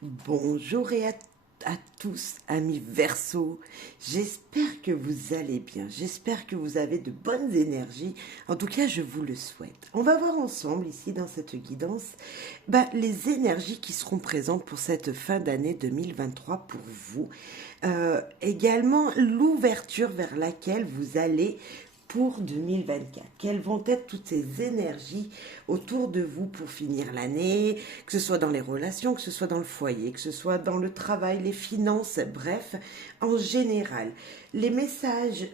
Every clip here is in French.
Bonjour à tous, amis Verseau. J'espère que vous allez bien. J'espère que vous avez de bonnes énergies. En tout cas, je vous le souhaite. On va voir ensemble ici dans cette guidance les énergies qui seront présentes pour cette fin d'année 2023 pour vous. Également, l'ouverture vers laquelle vous allez pour 2024. Quelles vont être toutes ces énergies autour de vous pour finir l'année, que ce soit dans les relations, que ce soit dans le foyer, que ce soit dans le travail, les finances, bref, en général. Les messages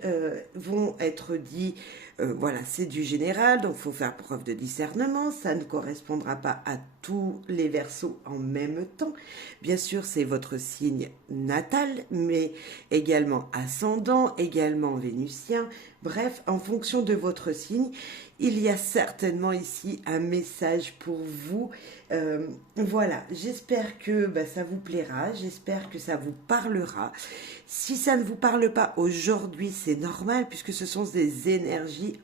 vont être dits, voilà, c'est du général, donc il faut faire preuve de discernement, ça ne correspondra pas à tous les Verseaux en même temps. Bien sûr, c'est votre signe natal, mais également ascendant, également vénusien. Bref, en fonction de votre signe, il y a certainement ici un message pour vous. Voilà, j'espère que ça vous plaira, j'espère que ça vous parlera. Si ça ne vous parle pas aujourd'hui, c'est normal puisque ce sont des énergies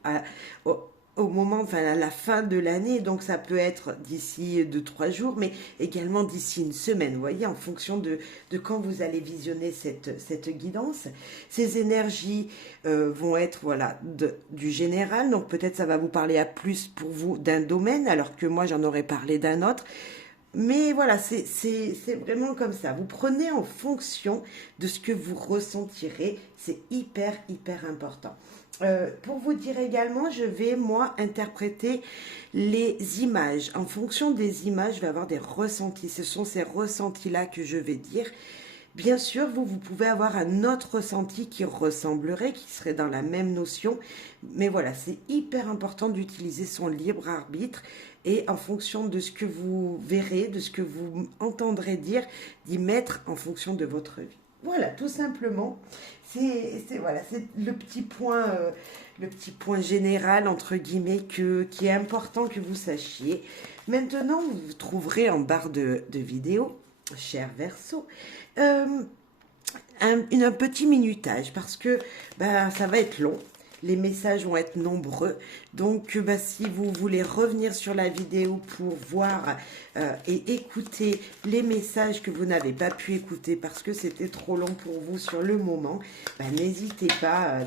au moment, enfin à la fin de l'année, donc ça peut être d'ici 2-3 jours, mais également d'ici une semaine, vous voyez, en fonction de quand vous allez visionner cette guidance. Ces énergies vont être, voilà, du général, donc peut-être ça va vous parler à plus pour vous d'un domaine, alors que moi j'en aurais parlé d'un autre. Mais voilà, c'est vraiment comme ça. Vous prenez en fonction de ce que vous ressentirez. C'est hyper, hyper important. Pour vous dire également, je vais, moi, interpréter les images. En fonction des images, je vais avoir des ressentis. Ce sont ces ressentis-là que je vais dire. Bien sûr, vous pouvez avoir un autre ressenti qui ressemblerait, qui serait dans la même notion. Mais voilà, c'est hyper important d'utiliser son libre arbitre et en fonction de ce que vous verrez, de ce que vous entendrez dire, d'y mettre en fonction de votre vie. Voilà, tout simplement. Voilà, c'est le petit point général entre guillemets qui est important que vous sachiez. Maintenant, vous trouverez en barre de vidéo, cher Verseau, un petit minutage parce que ça va être long. Les messages vont être nombreux. Donc, si vous voulez revenir sur la vidéo pour voir et écouter les messages que vous n'avez pas pu écouter parce que c'était trop long pour vous sur le moment, n'hésitez pas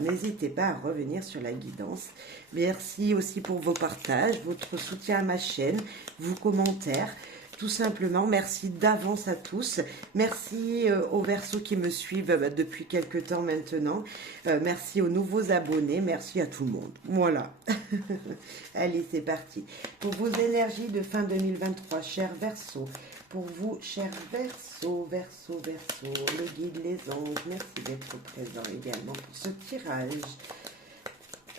à revenir sur la guidance. Merci aussi pour vos partages, votre soutien à ma chaîne, vos commentaires. Tout simplement, merci d'avance à tous. Merci aux Verseaux qui me suivent depuis quelques temps maintenant. Merci aux nouveaux abonnés. Merci à tout le monde. Voilà. Allez, c'est parti. Pour vos énergies de fin 2023, chers Verseaux. Pour vous, chers Verseaux, les guides, les anges, merci d'être présents également pour ce tirage.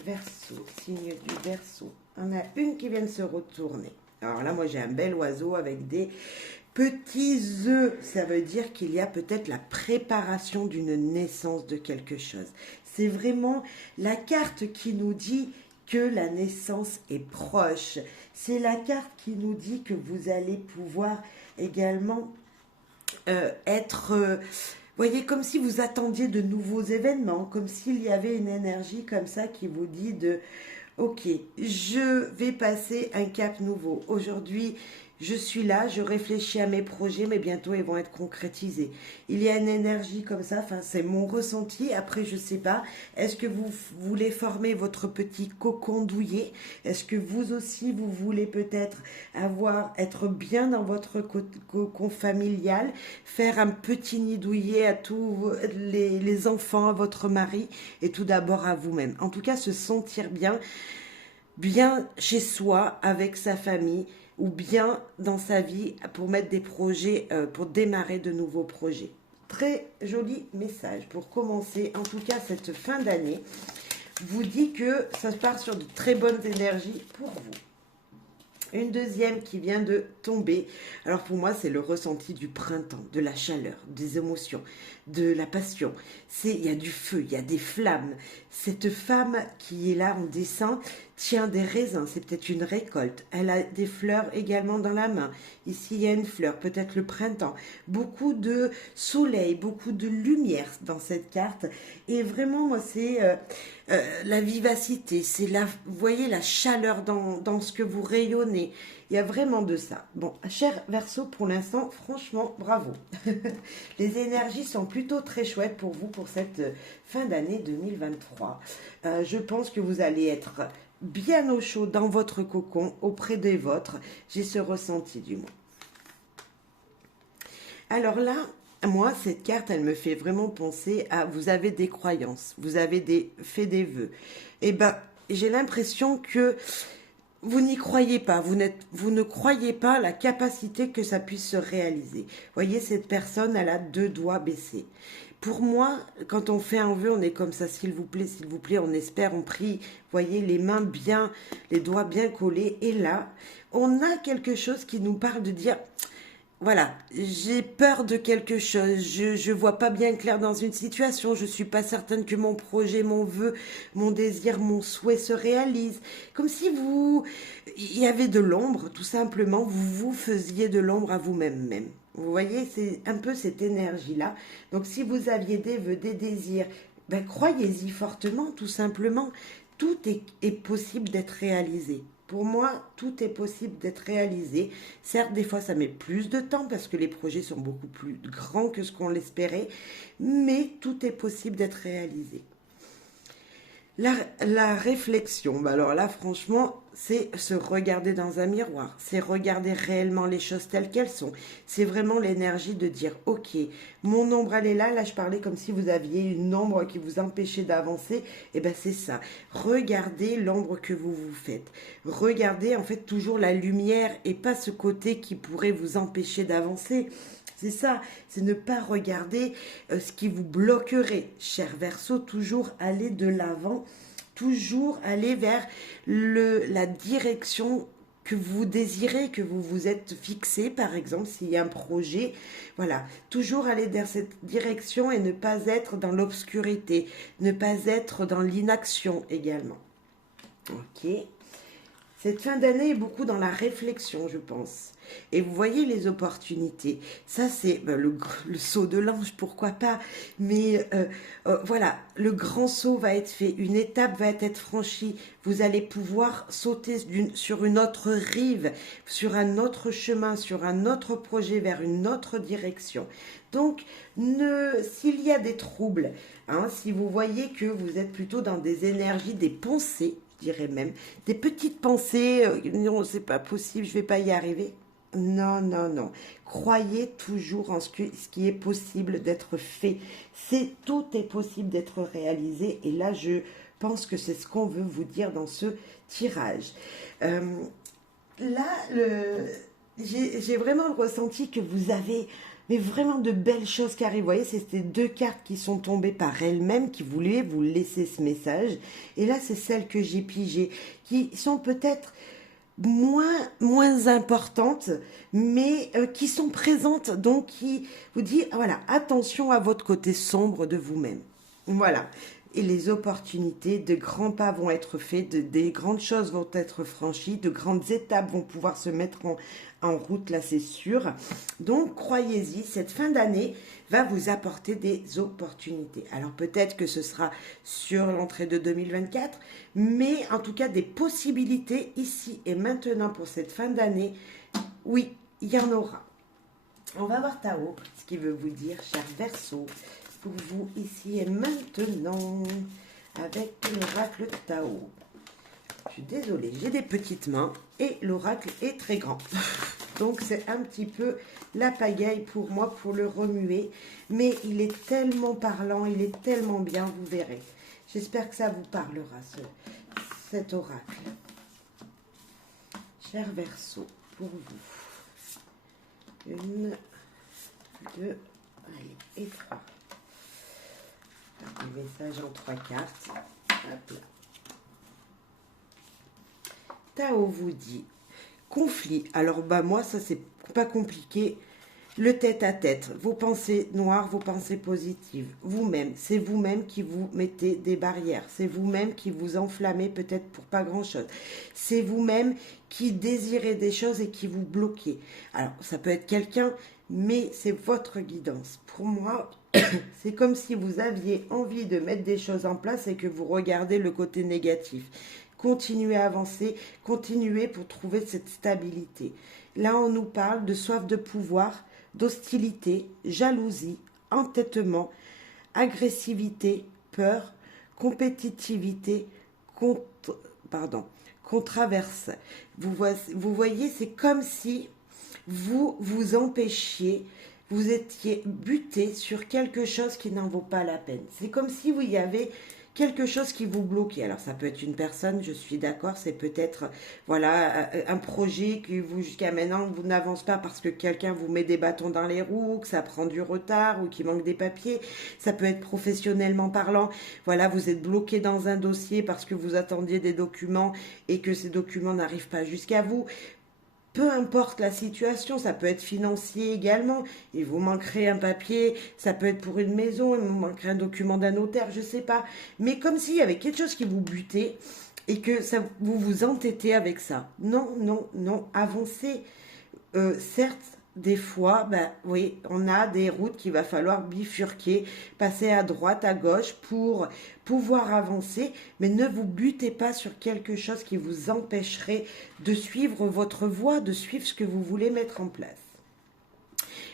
Verseau, signe du Verseau. On a une qui vient de se retourner. Alors là, moi, j'ai un bel oiseau avec des petits œufs. Ça veut dire qu'il y a peut-être la préparation d'une naissance de quelque chose. C'est vraiment la carte qui nous dit que la naissance est proche. C'est la carte qui nous dit que vous allez pouvoir également être... voyez, comme si vous attendiez de nouveaux événements, comme s'il y avait une énergie comme ça qui vous dit de... Ok, je vais passer un cap nouveau. Aujourd'hui, je suis là, je réfléchis à mes projets, mais bientôt ils vont être concrétisés. Il y a une énergie comme ça, enfin c'est mon ressenti. Après, je sais pas, est-ce que vous voulez former votre petit cocon douillet? Est-ce que vous aussi, vous voulez peut-être être bien dans votre cocon familial, faire un petit nid douillet à tous les enfants, à votre mari et tout d'abord à vous-même. En tout cas, se sentir bien chez soi, avec sa famille, ou bien dans sa vie pour mettre des projets, pour démarrer de nouveaux projets. Très joli message pour commencer, en tout cas cette fin d'année, vous dit que ça part sur de très bonnes énergies pour vous. Une deuxième qui vient de tomber. Alors pour moi, c'est le ressenti du printemps, de la chaleur, des émotions, de la passion. Il y a du feu, il y a des flammes. Cette femme qui est là en dessin, tient des raisins, c'est peut-être une récolte. Elle a des fleurs également dans la main. Ici, il y a une fleur, peut-être le printemps. Beaucoup de soleil, beaucoup de lumière dans cette carte. Et vraiment, moi, c'est la vivacité, c'est la, vous voyez, la chaleur dans ce que vous rayonnez. Il y a vraiment de ça. Bon, cher Verseau, pour l'instant, franchement, bravo. Les énergies sont plutôt très chouettes pour vous pour cette fin d'année 2023. Je pense que vous allez être bien au chaud dans votre cocon, auprès des vôtres. J'ai ce ressenti du moins. Alors là, moi, cette carte, elle me fait vraiment penser à vous avez des croyances, vous avez fait des vœux. Et ben, j'ai l'impression que vous n'y croyez pas, vous ne croyez pas la capacité que ça puisse se réaliser. Vous voyez, cette personne, elle a deux doigts baissés. Pour moi, quand on fait un vœu, on est comme ça, s'il vous plaît, on espère, on prie. Vous voyez, les mains bien, les doigts bien collés. Et là, on a quelque chose qui nous parle de dire, voilà, j'ai peur de quelque chose, je vois pas bien clair dans une situation, je suis pas certaine que mon projet, mon vœu, mon désir, mon souhait se réalise. Comme si il y avait de l'ombre, tout simplement, vous faisiez de l'ombre à vous-même même. Vous voyez, c'est un peu cette énergie-là. Donc si vous aviez des vœux, des désirs, ben, croyez-y fortement, tout simplement. Tout est possible d'être réalisé. Pour moi, tout est possible d'être réalisé. Certes, des fois, ça met plus de temps parce que les projets sont beaucoup plus grands que ce qu'on l'espérait, mais tout est possible d'être réalisé. La réflexion, bah alors là, franchement, c'est se regarder dans un miroir, c'est regarder réellement les choses telles qu'elles sont. C'est vraiment l'énergie de dire, ok, mon ombre, elle est là. Là, je parlais comme si vous aviez une ombre qui vous empêchait d'avancer. Et ben, c'est ça. Regardez l'ombre que vous vous faites. Regardez, en fait, toujours la lumière et pas ce côté qui pourrait vous empêcher d'avancer. C'est ça, c'est ne pas regarder ce qui vous bloquerait. Cher Verseau, toujours aller de l'avant, toujours aller vers la direction que vous désirez, que vous vous êtes fixé, par exemple, s'il y a un projet. Voilà, toujours aller dans cette direction et ne pas être dans l'obscurité, ne pas être dans l'inaction également. Ok. Cette fin d'année est beaucoup dans la réflexion, je pense. Et vous voyez les opportunités. Ça, c'est le saut de l'ange, pourquoi pas. Mais voilà, le grand saut va être fait. Une étape va être franchie. Vous allez pouvoir sauter sur une autre rive, sur un autre chemin, sur un autre projet, vers une autre direction. Donc, s'il y a des troubles, hein, si vous voyez que vous êtes plutôt dans des énergies, des pensées, je dirais même, des petites pensées, non, c'est pas possible, je vais pas y arriver. Non, non, non. Croyez toujours en ce qui est possible d'être fait. Tout est possible d'être réalisé. Et là, je pense que c'est ce qu'on veut vous dire dans ce tirage. Là, j'ai vraiment le ressenti que vous avez mais vraiment de belles choses qui arrivent. Vous voyez, c'est ces deux cartes qui sont tombées par elles-mêmes, qui voulaient vous laisser ce message. Et là, c'est celles que j'ai pigées, qui sont peut-être moins importantes, mais qui sont présentes, donc qui vous dit, voilà, attention à votre côté sombre de vous-même. Voilà. Et les opportunités, de grands pas vont être faits, des grandes choses vont être franchies, de grandes étapes vont pouvoir se mettre en route, là c'est sûr. Donc croyez-y, cette fin d'année va vous apporter des opportunités. Alors peut-être que ce sera sur l'entrée de 2024, mais en tout cas des possibilités ici et maintenant pour cette fin d'année, oui, il y en aura. On va voir Tao, ce qu'il veut vous dire, cher Verseau, pour vous ici et maintenant, avec l'oracle Tao. Je suis désolée, j'ai des petites mains et l'oracle est très grand. Donc c'est un petit peu la pagaille pour moi pour le remuer. Mais il est tellement parlant, il est tellement bien, vous verrez. J'espère que ça vous parlera, cet oracle. Cher Verseau, pour vous. 1, 2, allez, et 3. Les messages en 3 cartes. Hop là. Tao vous dit conflit. Alors bah moi ça c'est pas compliqué. Le tête-à-tête, vos pensées noires, vos pensées positives, vous-même, c'est vous-même qui vous mettez des barrières, c'est vous-même qui vous enflammez peut-être pour pas grand-chose, c'est vous-même qui désirez des choses et qui vous bloquez. Alors, ça peut être quelqu'un, mais c'est votre guidance. Pour moi, c'est comme si vous aviez envie de mettre des choses en place et que vous regardez le côté négatif. Continuez à avancer, continuez pour trouver cette stabilité. Là, on nous parle de soif de pouvoir, d'hostilité, jalousie, entêtement, agressivité, peur, compétitivité, controverse. Vous voyez, c'est comme si vous vous empêchiez, vous étiez buté sur quelque chose qui n'en vaut pas la peine. C'est comme si vous y avez quelque chose qui vous bloquait. Alors ça peut être une personne, je suis d'accord, c'est peut-être voilà un projet que vous jusqu'à maintenant vous n'avance pas parce que quelqu'un vous met des bâtons dans les roues, que ça prend du retard ou qu'il manque des papiers. Ça peut être professionnellement parlant. Voilà, vous êtes bloqué dans un dossier parce que vous attendiez des documents et que ces documents n'arrivent pas jusqu'à vous. Peu importe la situation, ça peut être financier également, il vous manquerait un papier, ça peut être pour une maison, il vous manquerait un document d'un notaire, je sais pas. Mais comme s'il y avait quelque chose qui vous butait et que ça, vous vous entêtez avec ça. Non, non, non, avancez. Certes, des fois, ben, oui, on a des routes qu'il va falloir bifurquer, passer à droite, à gauche pour pouvoir avancer, mais ne vous butez pas sur quelque chose qui vous empêcherait de suivre votre voie, de suivre ce que vous voulez mettre en place.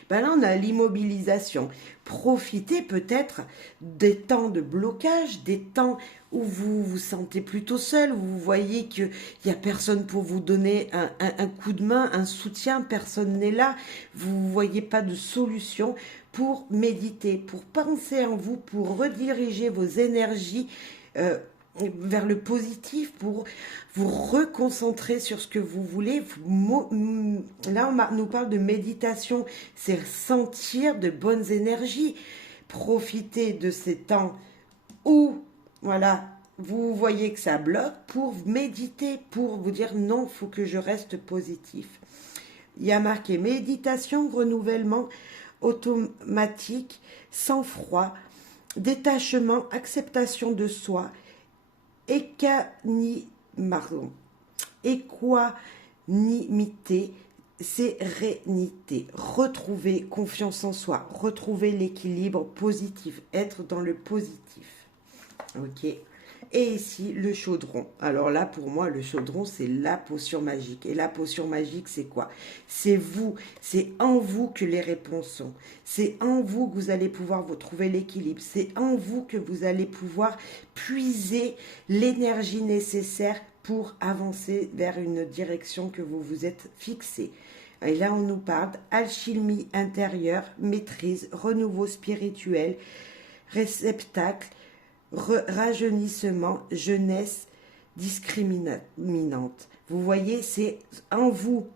Ben là, on a l'immobilisation. Profitez peut-être des temps de blocage, des temps où vous vous sentez plutôt seul, où vous voyez qu'il n'y a personne pour vous donner un coup de main, un soutien, personne n'est là, vous ne voyez pas de solution pour méditer, pour penser en vous, pour rediriger vos énergies vers le positif, pour vous reconcentrer sur ce que vous voulez. Là, on nous parle de méditation, c'est sentir de bonnes énergies, profiter de ces temps où, voilà, vous voyez que ça bloque pour méditer, pour vous dire non, il faut que je reste positif. Il y a marqué méditation, renouvellement automatique, sang-froid, détachement, acceptation de soi, équanimité, sérénité, retrouver confiance en soi, retrouver l'équilibre positif, être dans le positif. Ok. Et ici, le chaudron. Alors là, pour moi, le chaudron, c'est la potion magique. Et la potion magique, c'est quoi? C'est vous, c'est en vous que les réponses sont. C'est en vous que vous allez pouvoir vous trouver l'équilibre. C'est en vous que vous allez pouvoir puiser l'énergie nécessaire pour avancer vers une direction que vous vous êtes fixée. Et là, on nous parle d'alchimie intérieure, maîtrise, renouveau spirituel, réceptacle, rajeunissement, jeunesse discriminante. Vous voyez, c'est en vous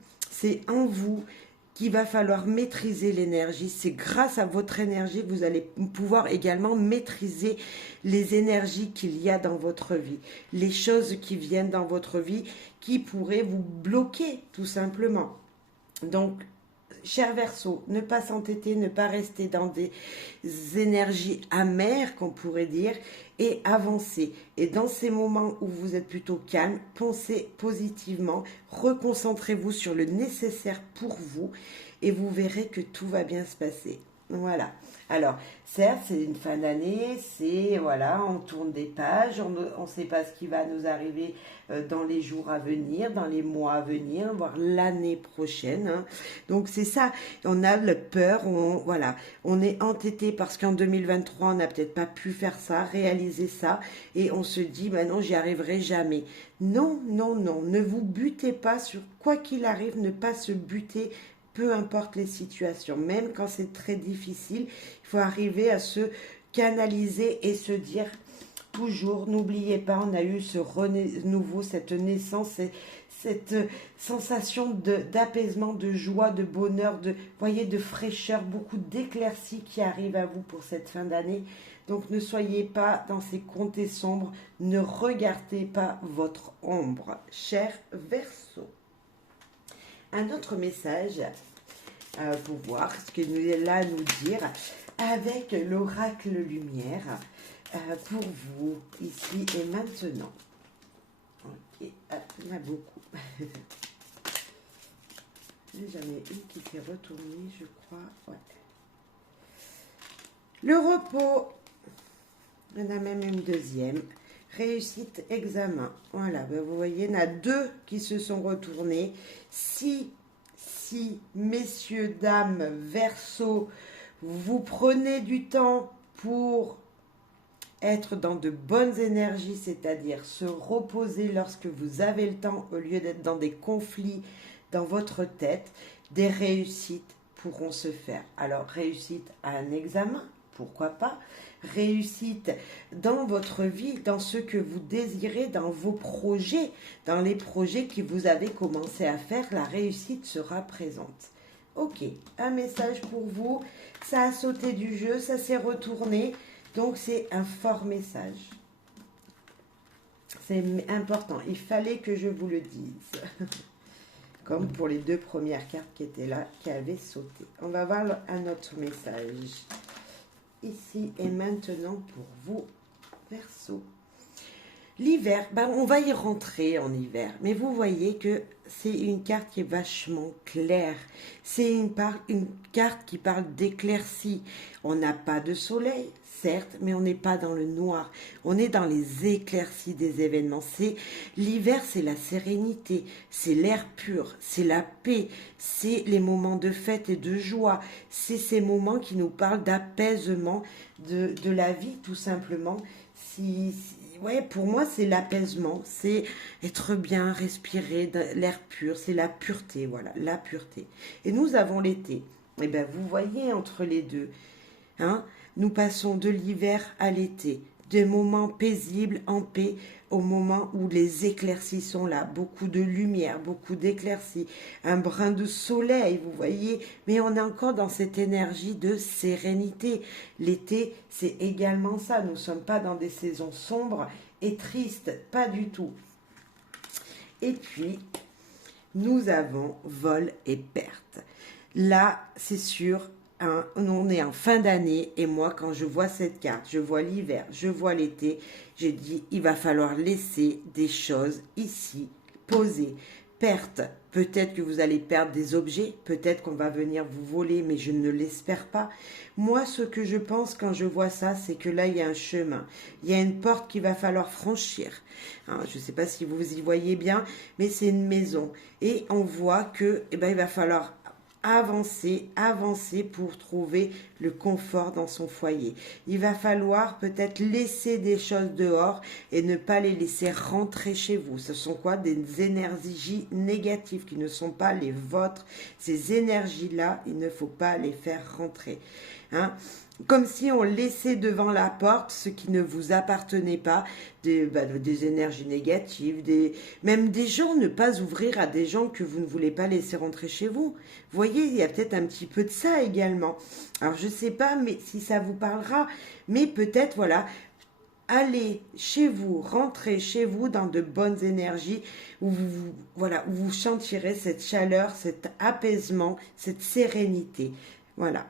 qu'il va falloir maîtriser l'énergie. C'est grâce à votre énergie que vous allez pouvoir également maîtriser les énergies qu'il y a dans votre vie, les choses qui viennent dans votre vie qui pourraient vous bloquer tout simplement. Donc, cher Verseau, ne pas s'entêter, ne pas rester dans des énergies amères, qu'on pourrait dire, et avancer. Et dans ces moments où vous êtes plutôt calme, pensez positivement, reconcentrez-vous sur le nécessaire pour vous, et vous verrez que tout va bien se passer. Voilà. Alors, certes, c'est une fin d'année, c'est, voilà, on tourne des pages, on ne sait pas ce qui va nous arriver dans les jours à venir, dans les mois à venir, voire l'année prochaine. Hein. Donc, c'est ça, on a la peur, voilà, on est entêté parce qu'en 2023, on n'a peut-être pas pu faire ça, réaliser ça, et on se dit, ben non, j'y arriverai jamais. Non, non, non, ne vous butez pas sur quoi qu'il arrive, ne pas se buter, peu importe les situations, même quand c'est très difficile, il faut arriver à se canaliser et se dire toujours, n'oubliez pas, on a eu ce renouveau, cette naissance, cette sensation d'apaisement, de joie, de bonheur, voyez, de fraîcheur, beaucoup d'éclaircies qui arrivent à vous pour cette fin d'année. Donc ne soyez pas dans ces comtés sombres, ne regardez pas votre ombre, cher Verseau. Un autre message pour voir ce qu'il est là à nous dire avec l'oracle lumière pour vous, ici et maintenant. Ok, ah, il y en a beaucoup. J'en ai une qui s'est retournée, je crois. Ouais. Le repos. Il y en a même une deuxième. Réussite, examen. Voilà, ben vous voyez, il y en a deux qui se sont retournés. Si, messieurs, dames, Verseau, vous prenez du temps pour être dans de bonnes énergies, c'est-à-dire se reposer lorsque vous avez le temps, au lieu d'être dans des conflits dans votre tête, des réussites pourront se faire. Alors, réussite à un examen, pourquoi pas? Réussite dans votre vie, dans ce que vous désirez, dans vos projets, dans les projets que vous avez commencé à faire, la réussite sera présente. Ok, un message pour vous, ça a sauté du jeu, ça s'est retourné, donc c'est un fort message. C'est important, il fallait que je vous le dise. Comme pour les deux premières cartes qui étaient là, qui avaient sauté. On va voir un autre message. Ici et maintenant pour vous, Verseau. L'hiver, ben on va y rentrer en hiver, mais vous voyez que c'est une carte qui est vachement claire. C'est une carte qui parle d'éclaircie. On n'a pas de soleil, certes, mais on n'est pas dans le noir. On est dans les éclaircies des événements. L'hiver, c'est la sérénité, c'est l'air pur, c'est la paix, c'est les moments de fête et de joie. C'est ces moments qui nous parlent d'apaisement de la vie, tout simplement. Ouais, pour moi, c'est l'apaisement, c'est être bien, respirer l'air pur, c'est la pureté, voilà, la pureté. Et nous avons l'été. Et bien, vous voyez entre les deux, hein, nous passons de l'hiver à l'été, des moments paisibles, en paix, au moment où les éclaircies sont là, beaucoup de lumière, beaucoup d'éclaircies, un brin de soleil, vous voyez, mais on est encore dans cette énergie de sérénité. L'été, c'est également ça, nous ne sommes pas dans des saisons sombres et tristes, pas du tout. Et puis, nous avons vol et perte. Là, c'est sûr, on est en fin d'année et moi quand je vois cette carte, je vois l'hiver, je vois l'été, j'ai dit il va falloir laisser des choses ici, poser, perte, peut-être que vous allez perdre des objets, peut-être qu'on va venir vous voler mais je ne l'espère pas. Moi ce que je pense quand je vois ça c'est que là il y a un chemin, il y a une porte qu'il va falloir franchir. Hein, je ne sais pas si vous y voyez bien mais c'est une maison et on voit que il va falloir avancer pour trouver le confort dans son foyer. Il va falloir peut-être laisser des choses dehors et ne pas les laisser rentrer chez vous. Ce sont quoi? Des énergies négatives qui ne sont pas les vôtres. Ces énergies-là, il ne faut pas les faire rentrer. Hein? Comme si on laissait devant la porte ce qui ne vous appartenait pas, des énergies négatives, même des gens, ne pas ouvrir à des gens que vous ne voulez pas laisser rentrer chez vous. Vous voyez, il y a peut-être un petit peu de ça également. Alors je ne sais pas mais si ça vous parlera, mais peut-être voilà, allez chez vous, rentrez chez vous dans de bonnes énergies où vous sentirez cette chaleur, cet apaisement, cette sérénité. Voilà.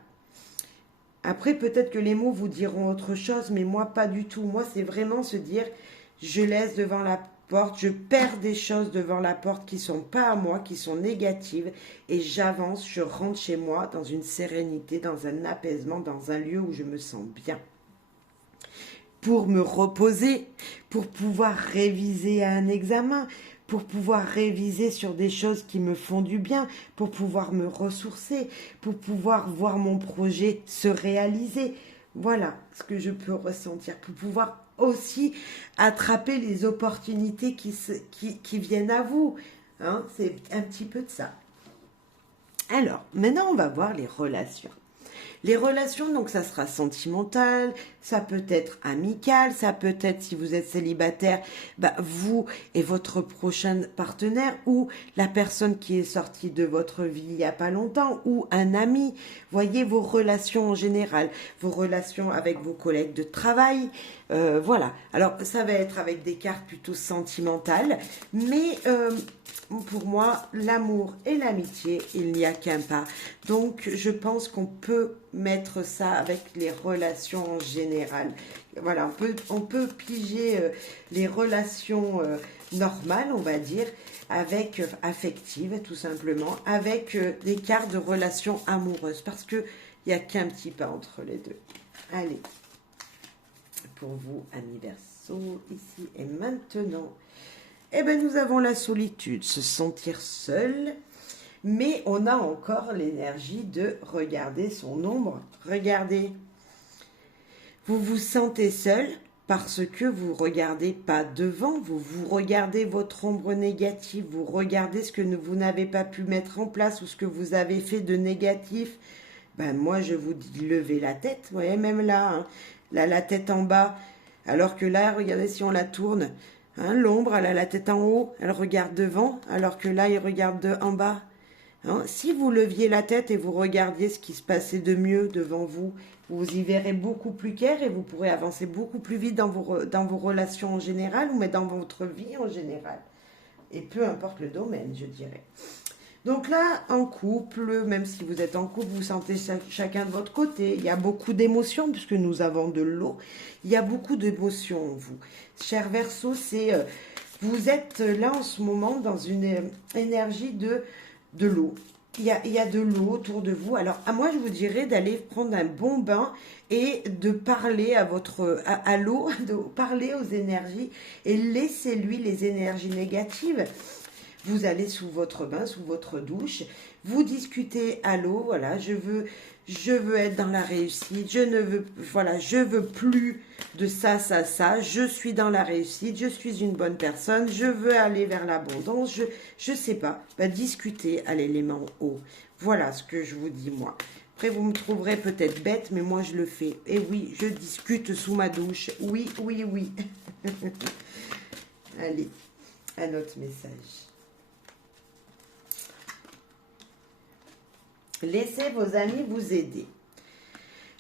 Après, peut-être que les mots vous diront autre chose, mais moi, pas du tout. Moi, c'est vraiment se dire, je laisse devant la porte, je perds des choses devant la porte qui sont pas à moi, qui sont négatives, et j'avance, je rentre chez moi dans une sérénité, dans un apaisement, dans un lieu où je me sens bien. Pour me reposer, pour pouvoir réviser à un examen, pour pouvoir réviser sur des choses qui me font du bien, pour pouvoir me ressourcer, pour pouvoir voir mon projet se réaliser. Voilà ce que je peux ressentir, pour pouvoir aussi attraper les opportunités qui viennent à vous. Hein, c'est un petit peu de ça. Alors, maintenant on va voir les relations. Les relations, donc ça sera sentimental, ça peut être amical, ça peut être, si vous êtes célibataire, vous et votre prochain partenaire ou la personne qui est sortie de votre vie il n'y a pas longtemps ou un ami. Voyez vos relations en général, vos relations avec vos collègues de travail. Voilà. Alors, ça va être avec des cartes plutôt sentimentales, mais pour moi, l'amour et l'amitié, il n'y a qu'un pas. Donc, je pense qu'on peut mettre ça avec les relations en général. Voilà, on peut piger les relations normales, on va dire, avec affectives, tout simplement, avec des cartes de relations amoureuses, parce qu'il n'y a qu'un petit pas entre les deux. Allez, pour vous, amis Verseau, ici et maintenant. Eh bien, nous avons la solitude, se sentir seul, mais on a encore l'énergie de regarder son ombre. Regardez, vous vous sentez seul parce que vous ne regardez pas devant, vous regardez votre ombre négative, vous regardez ce que vous n'avez pas pu mettre en place ou ce que vous avez fait de négatif. Ben, moi, je vous dis, levez la tête, vous voyez, même là, hein, là, la tête en bas, alors que là, regardez si on la tourne. Hein, l'ombre, elle a la tête en haut, elle regarde devant, alors que là, il regarde en bas. Hein, si vous leviez la tête et vous regardiez ce qui se passait de mieux devant vous, vous y verrez beaucoup plus clair et vous pourrez avancer beaucoup plus vite dans vos relations en général ou même dans votre vie en général. Et peu importe le domaine, je dirais. Donc là, en couple, même si vous êtes en couple, vous sentez chacun de votre côté. Il y a beaucoup d'émotions, puisque nous avons de l'eau. Il y a beaucoup d'émotions en vous. Cher Verseau, vous êtes là en ce moment dans une énergie de l'eau. Il y a de l'eau autour de vous. Alors, moi, je vous dirais d'aller prendre un bon bain et de parler à l'eau, de parler aux énergies et laissez-lui les énergies négatives. Vous allez sous votre bain, sous votre douche, vous discutez à l'eau, voilà, je veux être dans la réussite, je veux plus de ça, je suis dans la réussite, je suis une bonne personne, je veux aller vers l'abondance, je sais pas, discutez à l'élément eau. Voilà ce que je vous dis moi. Après, vous me trouverez peut-être bête, mais moi je le fais. Et oui, je discute sous ma douche. Oui, oui, oui. Allez, un autre message. Laissez vos amis vous aider.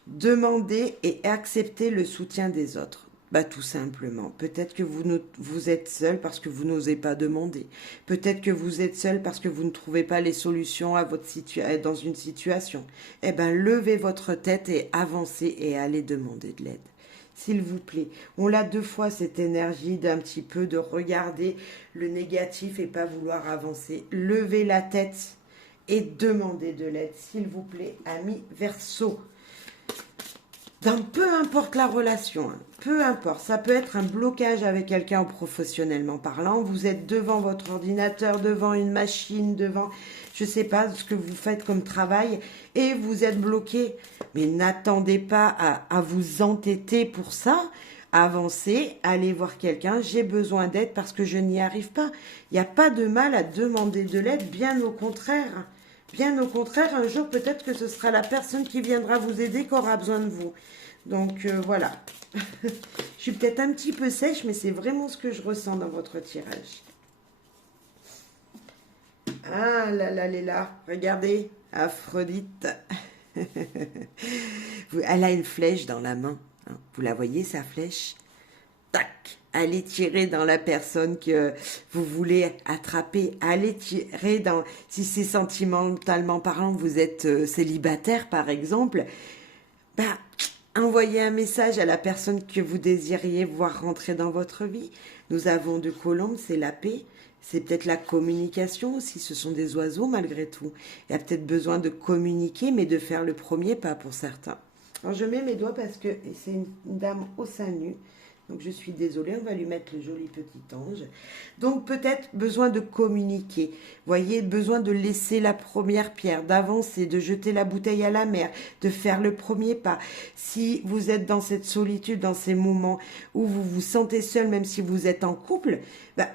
Demandez et acceptez le soutien des autres. Tout simplement. Peut-être que vous êtes seul parce que vous n'osez pas demander. Peut-être que vous êtes seul parce que vous ne trouvez pas les solutions dans une situation. Levez votre tête et avancez et allez demander de l'aide. S'il vous plaît, on l'a 2 fois cette énergie d'un petit peu de regarder le négatif et pas vouloir avancer. Levez la tête et demandez de l'aide, s'il vous plaît, amis Verseau. Peu importe la relation, hein, peu importe, ça peut être un blocage avec quelqu'un professionnellement parlant, vous êtes devant votre ordinateur, devant une machine, devant, je ne sais pas, ce que vous faites comme travail, et vous êtes bloqué. Mais n'attendez pas à vous entêter pour ça. Avancez, allez voir quelqu'un, j'ai besoin d'aide parce que je n'y arrive pas. Il n'y a pas de mal à demander de l'aide, bien au contraire. Bien au contraire, un jour peut-être que ce sera la personne qui viendra vous aider qui aura besoin de vous. Donc voilà. Je suis peut-être un petit peu sèche, mais c'est vraiment ce que je ressens dans votre tirage. Ah là là, elle est là. Regardez, Aphrodite. Elle a une flèche dans la main. Vous la voyez, sa flèche? Tac! Allez tirer dans la personne que vous voulez attraper. Allez tirer si c'est sentimentalement parlant, vous êtes célibataire par exemple, envoyez un message à la personne que vous désiriez voir rentrer dans votre vie. Nous avons 2 colombes, c'est la paix. C'est peut-être la communication aussi, ce sont des oiseaux malgré tout. Il y a peut-être besoin de communiquer, mais de faire le premier pas pour certains. Alors je mets mes doigts parce que c'est une dame au sein nu. Donc je suis désolée, on va lui mettre le joli petit ange. Donc peut-être besoin de communiquer. Voyez, besoin de laisser la première pierre, d'avancer, de jeter la bouteille à la mer, de faire le premier pas. Si vous êtes dans cette solitude, dans ces moments où vous vous sentez seul, même si vous êtes en couple,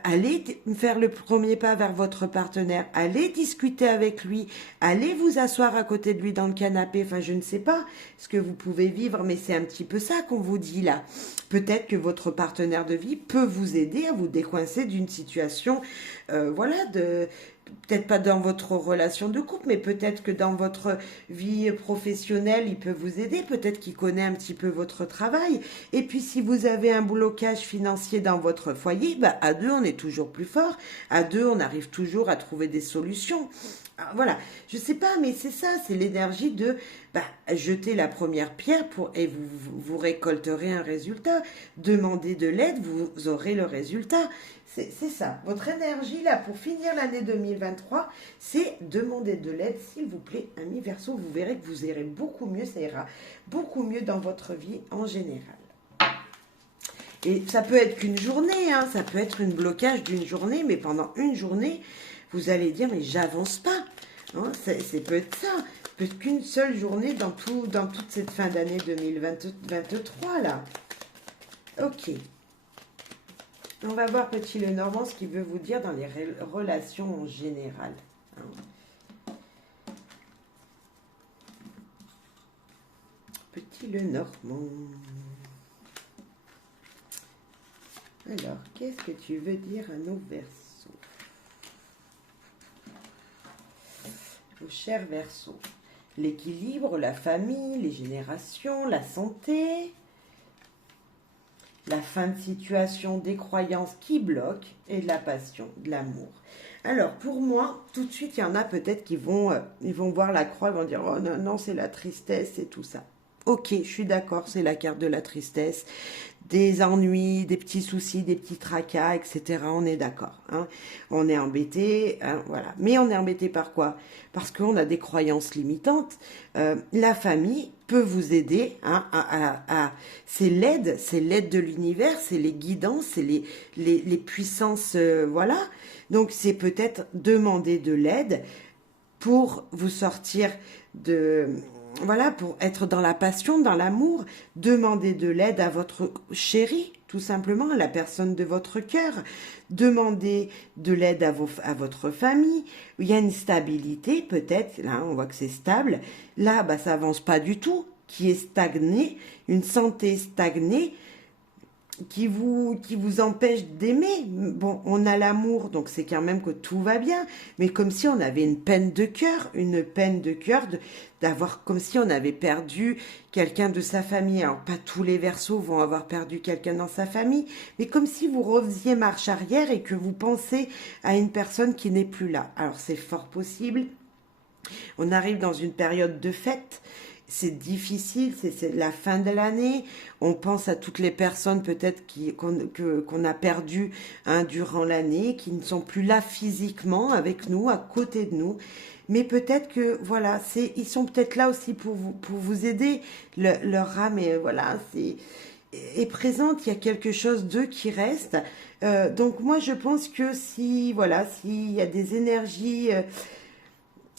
allez faire le premier pas vers votre partenaire. Allez discuter avec lui. Allez vous asseoir à côté de lui dans le canapé. Enfin, je ne sais pas ce que vous pouvez vivre, mais c'est un petit peu ça qu'on vous dit là. Peut-être que votre partenaire de vie peut vous aider à vous décoincer d'une situation, peut-être pas dans votre relation de couple, mais peut-être que dans votre vie professionnelle, il peut vous aider, peut-être qu'il connaît un petit peu votre travail. Et puis si vous avez un blocage financier dans votre foyer, bah, à deux, on est toujours plus fort. À deux, on arrive toujours à trouver des solutions. Alors, voilà, je sais pas, mais c'est ça, c'est l'énergie de bah, jeter la première pierre et vous récolterez un résultat. Demandez de l'aide, vous aurez le résultat. C'est ça. Votre énergie, là, pour finir l'année 2023, c'est demander de l'aide, s'il vous plaît, ami Verseau. Vous verrez que vous irez beaucoup mieux, ça ira beaucoup mieux dans votre vie en général. Et ça peut être qu'une journée, hein, ça peut être un blocage d'une journée, mais pendant une journée, vous allez dire, mais j'avance pas. Hein, c'est peut être ça. Peut être qu'une seule journée dans toute cette fin d'année 2023, là. Ok. On va voir Petit Lenormand ce qu'il veut vous dire dans les relations en général. Hein. Petit Lenormand. Alors, qu'est-ce que tu veux dire à nos Verseaux? Vos chers Verseaux. L'équilibre, la famille, les générations, la santé... La fin de situation, des croyances qui bloquent et de la passion, de l'amour. Alors, pour moi, tout de suite, il y en a peut-être qui vont voir la croix, ils vont dire « Oh non, non, c'est la tristesse et tout ça ». Ok, je suis d'accord, c'est la carte de la tristesse, des ennuis, des petits soucis, des petits tracas, etc. On est d'accord. Hein. On est embêté, hein, voilà. Mais on est embêté par quoi? Parce qu'on a des croyances limitantes. La famille peut vous aider. Hein, c'est l'aide de l'univers, c'est les guidances, c'est les puissances, voilà. Donc c'est peut-être demander de l'aide pour vous sortir de... Voilà, pour être dans la passion, dans l'amour, demandez de l'aide à votre chéri, tout simplement, à la personne de votre cœur. Demandez de l'aide à votre famille. Il y a une stabilité, peut-être, là, on voit que c'est stable. Là, bah, ça avance pas du tout, qui est stagné, une santé stagnée, qui vous empêche d'aimer. Bon, on a l'amour, donc c'est quand même que tout va bien, mais comme si on avait une peine de cœur d'avoir, comme si on avait perdu quelqu'un de sa famille. Alors, pas tous les Verseaux vont avoir perdu quelqu'un dans sa famille, mais comme si vous refaisiez marche arrière et que vous pensez à une personne qui n'est plus là. Alors, c'est fort possible. On arrive dans une période de fête. C'est difficile, c'est la fin de l'année. On pense à toutes les personnes peut-être qu'on a perdues hein, durant l'année, qui ne sont plus là physiquement avec nous, à côté de nous. Mais peut-être que voilà, ils sont peut-être là aussi pour vous aider. Leur âme est présente. Il y a quelque chose d'eux qui reste. Donc moi je pense que s'il y a des énergies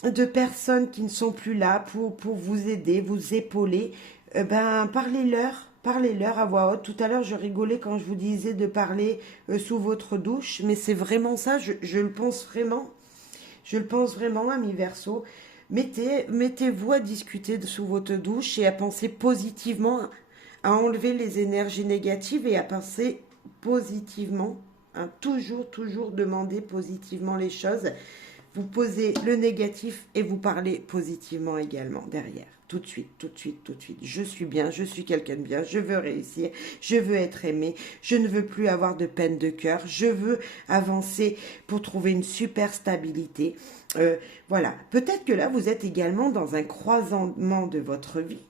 de personnes qui ne sont plus là pour vous aider, vous épauler, parlez-leur à voix haute. Tout à l'heure, je rigolais quand je vous disais de parler sous votre douche, mais c'est vraiment ça, je le pense vraiment. Je le pense vraiment, ami Verseau. Mettez-vous à discuter sous votre douche et à penser positivement, à enlever les énergies négatives et à penser positivement. Hein, toujours demander positivement les choses. Vous posez le négatif et vous parlez positivement également derrière. Tout de suite. Je suis bien, je suis quelqu'un de bien, je veux réussir, je veux être aimé, je ne veux plus avoir de peine de cœur, je veux avancer pour trouver une super stabilité. Voilà. Peut-être que là, vous êtes également dans un croisement de votre vie.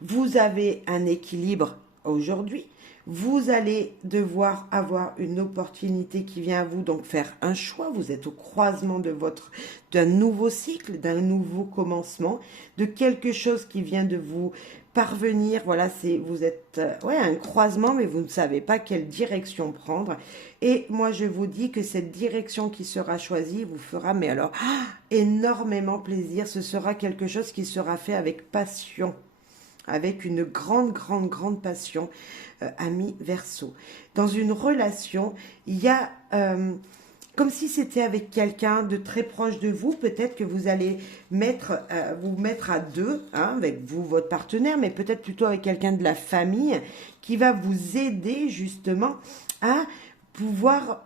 Vous avez un équilibre aujourd'hui. Vous allez devoir avoir une opportunité qui vient à vous, donc faire un choix. Vous êtes au croisement d'un nouveau cycle, d'un nouveau commencement, de quelque chose qui vient de vous parvenir. Voilà, vous êtes un croisement, mais vous ne savez pas quelle direction prendre. Et moi, je vous dis que cette direction qui sera choisie vous fera, mais alors, énormément plaisir. Ce sera quelque chose qui sera fait avec passion. Avec une grande passion, ami Verseau. Dans une relation, il y a comme si c'était avec quelqu'un de très proche de vous. Peut-être que vous allez vous mettre à deux, hein, avec vous, votre partenaire, mais peut-être plutôt avec quelqu'un de la famille qui va vous aider justement à pouvoir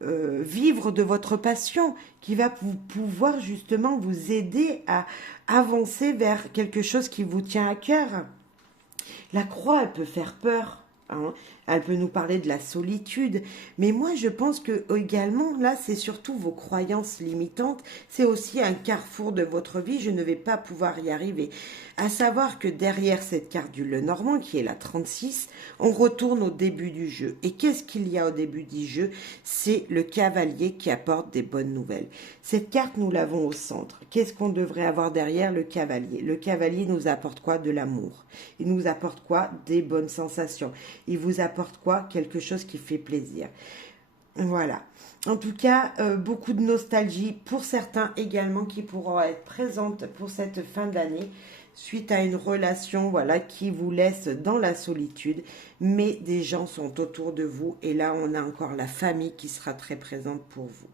vivre de votre passion, qui va pouvoir justement vous aider à avancer vers quelque chose qui vous tient à cœur. La croix, elle peut faire peur, hein. Elle peut nous parler de la solitude, mais moi je pense que également là c'est surtout vos croyances limitantes, c'est aussi un carrefour de votre vie, je ne vais pas pouvoir y arriver. À savoir que derrière cette carte du Lenormand qui est la 36, on retourne au début du jeu. Et qu'est-ce qu'il y a au début du jeu? C'est le cavalier qui apporte des bonnes nouvelles. Cette carte nous l'avons au centre. Qu'est-ce qu'on devrait avoir derrière le cavalier? Le cavalier nous apporte quoi? De l'amour. Il nous apporte quoi? Des bonnes sensations. Il vous apporte quoi? Quelque chose qui fait plaisir. Voilà. En tout cas, beaucoup de nostalgie pour certains également qui pourront être présentes pour cette fin d'année suite à une relation voilà, qui vous laisse dans la solitude, mais des gens sont autour de vous et là on a encore la famille qui sera très présente pour vous.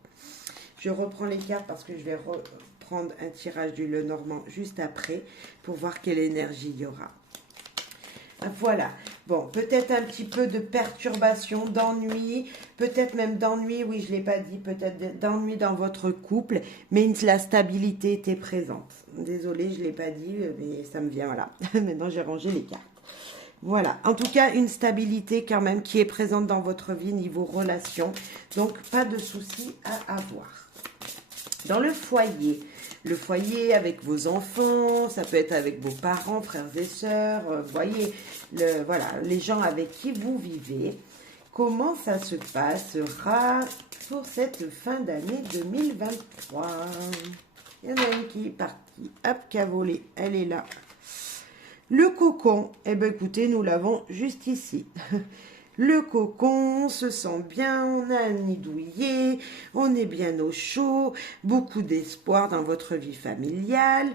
Je reprends les cartes parce que je vais reprendre un tirage du Lenormand juste après pour voir quelle énergie il y aura. Voilà, bon, peut-être un petit peu de perturbation, d'ennui, peut-être même d'ennui, oui, je ne l'ai pas dit, peut-être d'ennui dans votre couple, mais la stabilité était présente. Désolée, je ne l'ai pas dit, mais ça me vient, voilà. Maintenant, j'ai rangé les cartes. Voilà, en tout cas, une stabilité quand même qui est présente dans votre vie niveau relation, donc pas de soucis à avoir. Dans le foyer avec vos enfants, ça peut être avec vos parents, frères et sœurs, voyez, voilà, les gens avec qui vous vivez. Comment ça se passera pour cette fin d'année 2023? Il y en a une qui est partie, hop, qui a volé, elle est là. Le cocon, eh bien écoutez, nous l'avons juste ici. Le cocon, on se sent bien, on a un nid douillet, on est bien au chaud, beaucoup d'espoir dans votre vie familiale,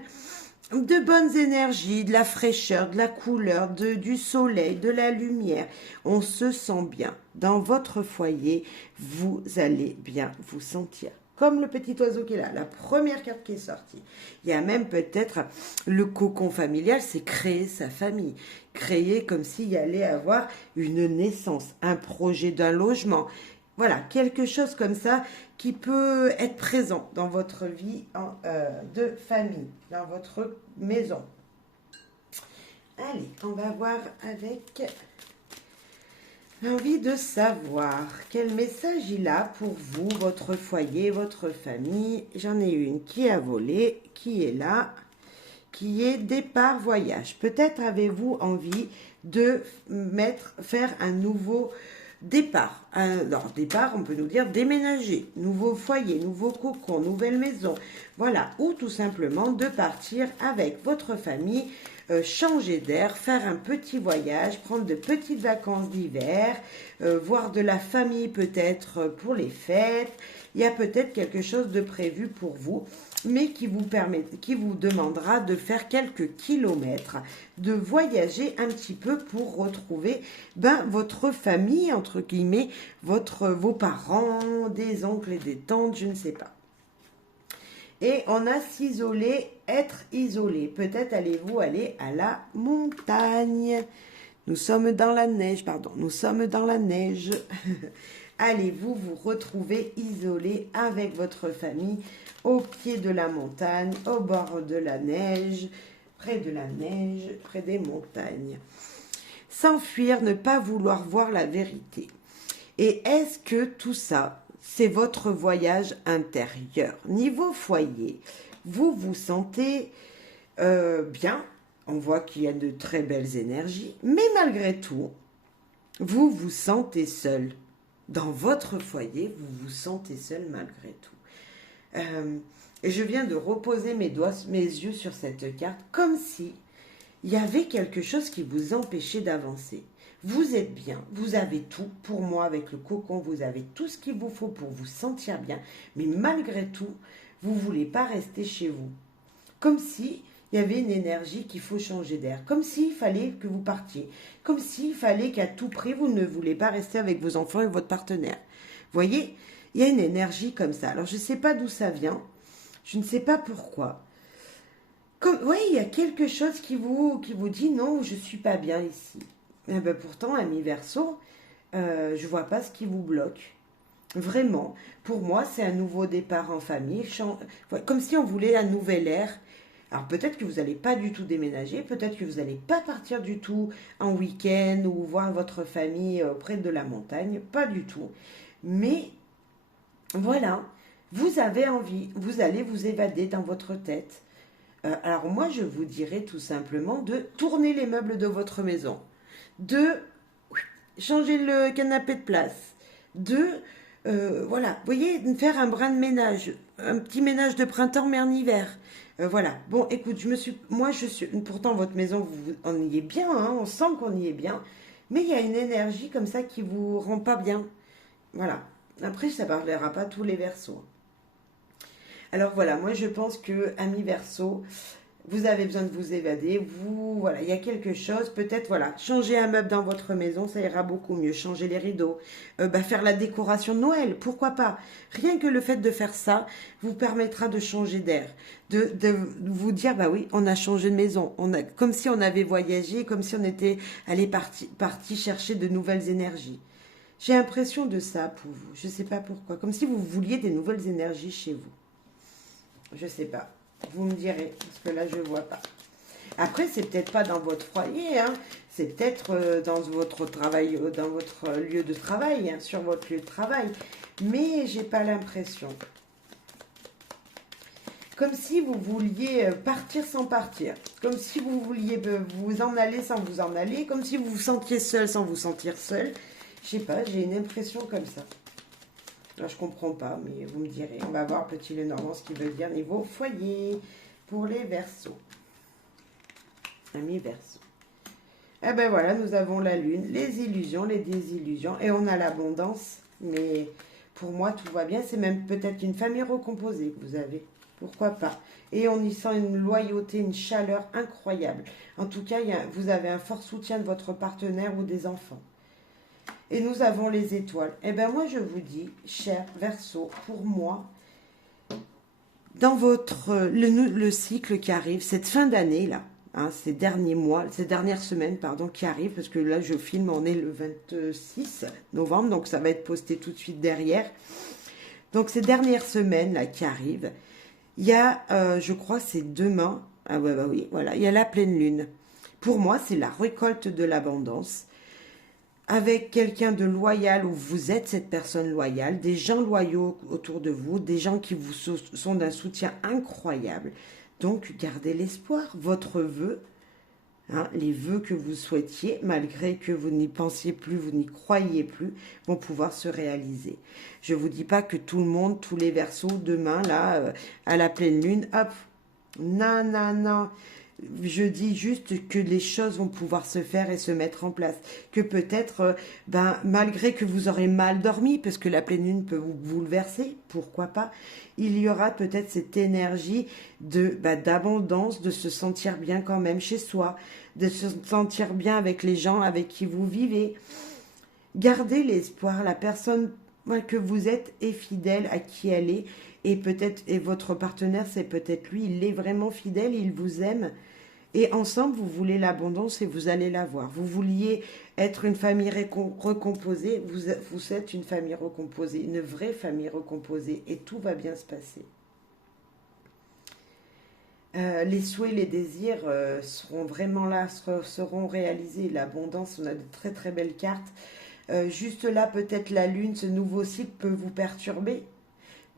de bonnes énergies, de la fraîcheur, de la couleur, du soleil, de la lumière. On se sent bien. Dans votre foyer, vous allez bien vous sentir. Comme le petit oiseau qui est là, la première carte qui est sortie. Il y a même peut-être le cocon familial, c'est créer sa famille. Créer comme s'il y allait avoir une naissance, un projet d'un logement. Voilà, quelque chose comme ça qui peut être présent dans votre vie de famille, dans votre maison. Allez, on va voir avec... J'ai envie de savoir quel message il a pour vous, votre foyer, votre famille. J'en ai une qui a volé, qui est là, qui est départ voyage. Peut-être avez-vous envie de faire un nouveau départ. Alors, départ, on peut nous dire déménager, nouveau foyer, nouveau cocon, nouvelle maison. Voilà, ou tout simplement de partir avec votre famille, changer d'air, faire un petit voyage, prendre de petites vacances d'hiver, voir de la famille peut-être pour les fêtes. Il y a peut-être quelque chose de prévu pour vous, mais qui vous demandera de faire quelques kilomètres, de voyager un petit peu pour retrouver votre famille, entre guillemets, vos parents, des oncles et des tantes, je ne sais pas. Et on a s'isoler, être isolé. Peut-être allez-vous aller à la montagne. Nous sommes dans la neige, pardon. Nous sommes dans la neige. Allez-vous vous retrouver isolé avec votre famille au pied de la montagne, au bord de la neige, près de la neige, près des montagnes. S'enfuir, ne pas vouloir voir la vérité. Et est-ce que tout ça, c'est votre voyage intérieur? Niveau foyer, vous vous sentez bien. On voit qu'il y a de très belles énergies. Mais malgré tout, vous vous sentez seul. Dans votre foyer, vous vous sentez seul malgré tout. Et je viens de reposer mes yeux sur cette carte comme si il y avait quelque chose qui vous empêchait d'avancer. Vous êtes bien, vous avez tout. Pour moi, avec le cocon, vous avez tout ce qu'il vous faut pour vous sentir bien. Mais malgré tout, vous ne voulez pas rester chez vous. Comme si il y avait une énergie qu'il faut changer d'air. Comme s'il fallait que vous partiez. Comme s'il fallait qu'à tout prix, vous ne voulez pas rester avec vos enfants et votre partenaire. Vous voyez, il y a une énergie comme ça. Alors, je ne sais pas d'où ça vient. Je ne sais pas pourquoi. Oui, il y a quelque chose qui vous dit non, je ne suis pas bien ici. Eh bien, pourtant, ami Verseau, je ne vois pas ce qui vous bloque. Vraiment, pour moi, c'est un nouveau départ en famille, comme si on voulait un nouvel air. Alors peut-être que vous n'allez pas du tout déménager, peut-être que vous n'allez pas partir du tout en week-end ou voir votre famille près de la montagne, pas du tout. Mais voilà, vous avez envie, vous allez vous évader dans votre tête. Alors moi, je vous dirais tout simplement de tourner les meubles de votre maison, de changer le canapé de place, de voilà, vous voyez, faire un brin de ménage, un petit ménage de printemps mais en hiver. Voilà. Bon, écoute, moi je suis, pourtant votre maison, on y est bien, hein, on sent qu'on y est bien, mais il y a une énergie comme ça qui vous rend pas bien. Voilà. Après, ça ne parlera pas tous les versos. Alors voilà, moi je pense que, amis Verseau, vous avez besoin de vous évader, voilà, il y a quelque chose, peut-être, voilà, changer un meuble dans votre maison, ça ira beaucoup mieux, changer les rideaux, faire la décoration de Noël, pourquoi pas. Rien que le fait de faire ça vous permettra de changer d'air, de vous dire, bah oui, on a changé de maison, comme si on avait voyagé, comme si on était parti chercher de nouvelles énergies. J'ai l'impression de ça pour vous, je ne sais pas pourquoi, comme si vous vouliez des nouvelles énergies chez vous. Je sais pas. Vous me direz, parce que là, je vois pas. Après, c'est peut-être pas dans votre foyer, hein. C'est peut-être dans votre travail, dans votre lieu de travail, hein, sur votre lieu de travail. Mais j'ai pas l'impression. Comme si vous vouliez partir sans partir. Comme si vous vouliez vous en aller sans vous en aller. Comme si vous vous sentiez seul sans vous sentir seul. Je sais pas, j'ai une impression comme ça. Là, je comprends pas, mais vous me direz. On va voir petit Lenormand ce qu'il veut dire niveau foyer pour les Verseaux. Amis Verseaux. Eh ben voilà, nous avons la lune, les illusions, les désillusions, et on a l'abondance. Mais pour moi, tout va bien. C'est même peut-être une famille recomposée que vous avez. Pourquoi pas? Et on y sent une loyauté, une chaleur incroyable. En tout cas, vous avez un fort soutien de votre partenaire ou des enfants. Et nous avons les étoiles. Eh bien, moi, je vous dis, cher Verseau, pour moi, dans le cycle qui arrive, cette fin d'année-là, hein, ces derniers mois, ces dernières semaines, pardon, qui arrivent, parce que là, je filme, on est le 26 novembre, donc ça va être posté tout de suite derrière. Donc, ces dernières semaines-là qui arrivent, il y a, je crois, c'est demain, ah ouais, bah oui, voilà, il y a la pleine lune. Pour moi, c'est la récolte de l'abondance. Avec quelqu'un de loyal ou vous êtes cette personne loyale, des gens loyaux autour de vous, des gens qui vous sont d'un soutien incroyable. Donc, gardez l'espoir. Votre vœu, hein, les vœux que vous souhaitiez, malgré que vous n'y pensiez plus, vous n'y croyiez plus, vont pouvoir se réaliser. Je ne vous dis pas que tout le monde, tous les Verseaux, demain, là, à la pleine lune, hop, non, non, non. Je dis juste que les choses vont pouvoir se faire et se mettre en place. Que peut-être, malgré que vous aurez mal dormi, parce que la pleine lune peut vous bouleverser, pourquoi pas, il y aura peut-être cette énergie d'abondance, de se sentir bien quand même chez soi, de se sentir bien avec les gens avec qui vous vivez. Gardez l'espoir, la personne que vous êtes est fidèle à qui elle est, et votre partenaire, c'est peut-être lui, il est vraiment fidèle, il vous aime. Et ensemble, vous voulez l'abondance et vous allez l'avoir. Vous vouliez être une famille recomposée, vous êtes une famille recomposée, une vraie famille recomposée, et tout va bien se passer. Les souhaits, les désirs seront vraiment là, seront réalisés. L'abondance, on a de très très belles cartes. Juste là, peut-être la lune, ce nouveau cycle peut vous perturber.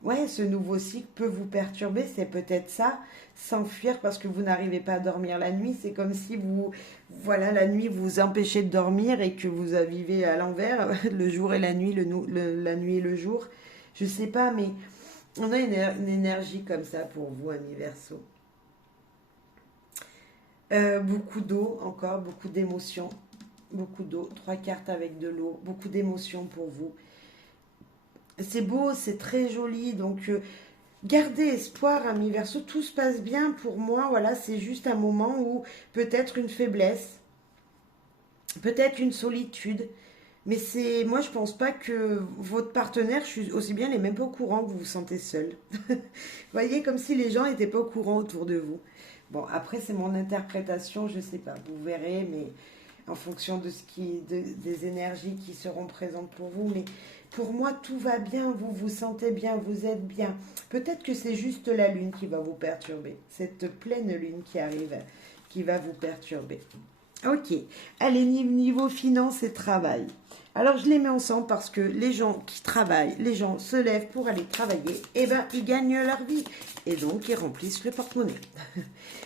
Ouais, ce nouveau cycle peut vous perturber, c'est peut-être ça, s'enfuir parce que vous n'arrivez pas à dormir la nuit. C'est comme si voilà, la nuit vous empêchez de dormir et que vous vivez à l'envers, le jour et la nuit, la nuit et le jour. Je sais pas, mais on a une énergie comme ça pour vous, amis Verseaux. Beaucoup d'eau encore, beaucoup d'émotions, beaucoup d'eau, 3 cartes avec de l'eau, beaucoup d'émotions pour vous. C'est beau, c'est très joli, donc gardez espoir, amis Verseau, tout se passe bien pour moi, voilà, c'est juste un moment où peut-être une faiblesse, peut-être une solitude, mais moi je pense pas que votre partenaire, je suis aussi bien, il n'est même pas au courant que vous vous sentez seul. Vous voyez, comme si les gens n'étaient pas au courant autour de vous. Bon, après c'est mon interprétation, je sais pas, vous verrez, mais en fonction de des énergies qui seront présentes pour vous. Mais pour moi, tout va bien, vous vous sentez bien, vous êtes bien. Peut-être que c'est juste la lune qui va vous perturber, cette pleine lune qui arrive, qui va vous perturber. Ok, allez, niveau finance et travail. Alors je les mets ensemble parce que les gens qui travaillent, les gens se lèvent pour aller travailler, et ben ils gagnent leur vie et donc ils remplissent le porte-monnaie.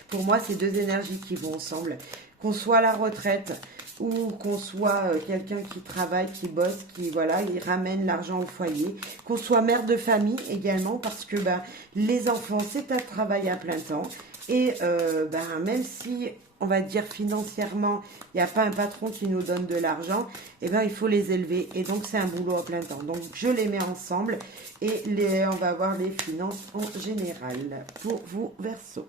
Pour moi, c'est deux énergies qui vont ensemble. Qu'on soit à la retraite ou qu'on soit quelqu'un qui travaille, qui bosse, qui voilà, il ramène l'argent au foyer. Qu'on soit mère de famille également parce que ben, les enfants, c'est un travail à plein temps. Et ben, même si on va dire financièrement, il n'y a pas un patron qui nous donne de l'argent, et ben il faut les élever. Et donc, c'est un boulot à plein temps. Donc, je les mets ensemble et on va voir les finances en général pour vous, Verseau.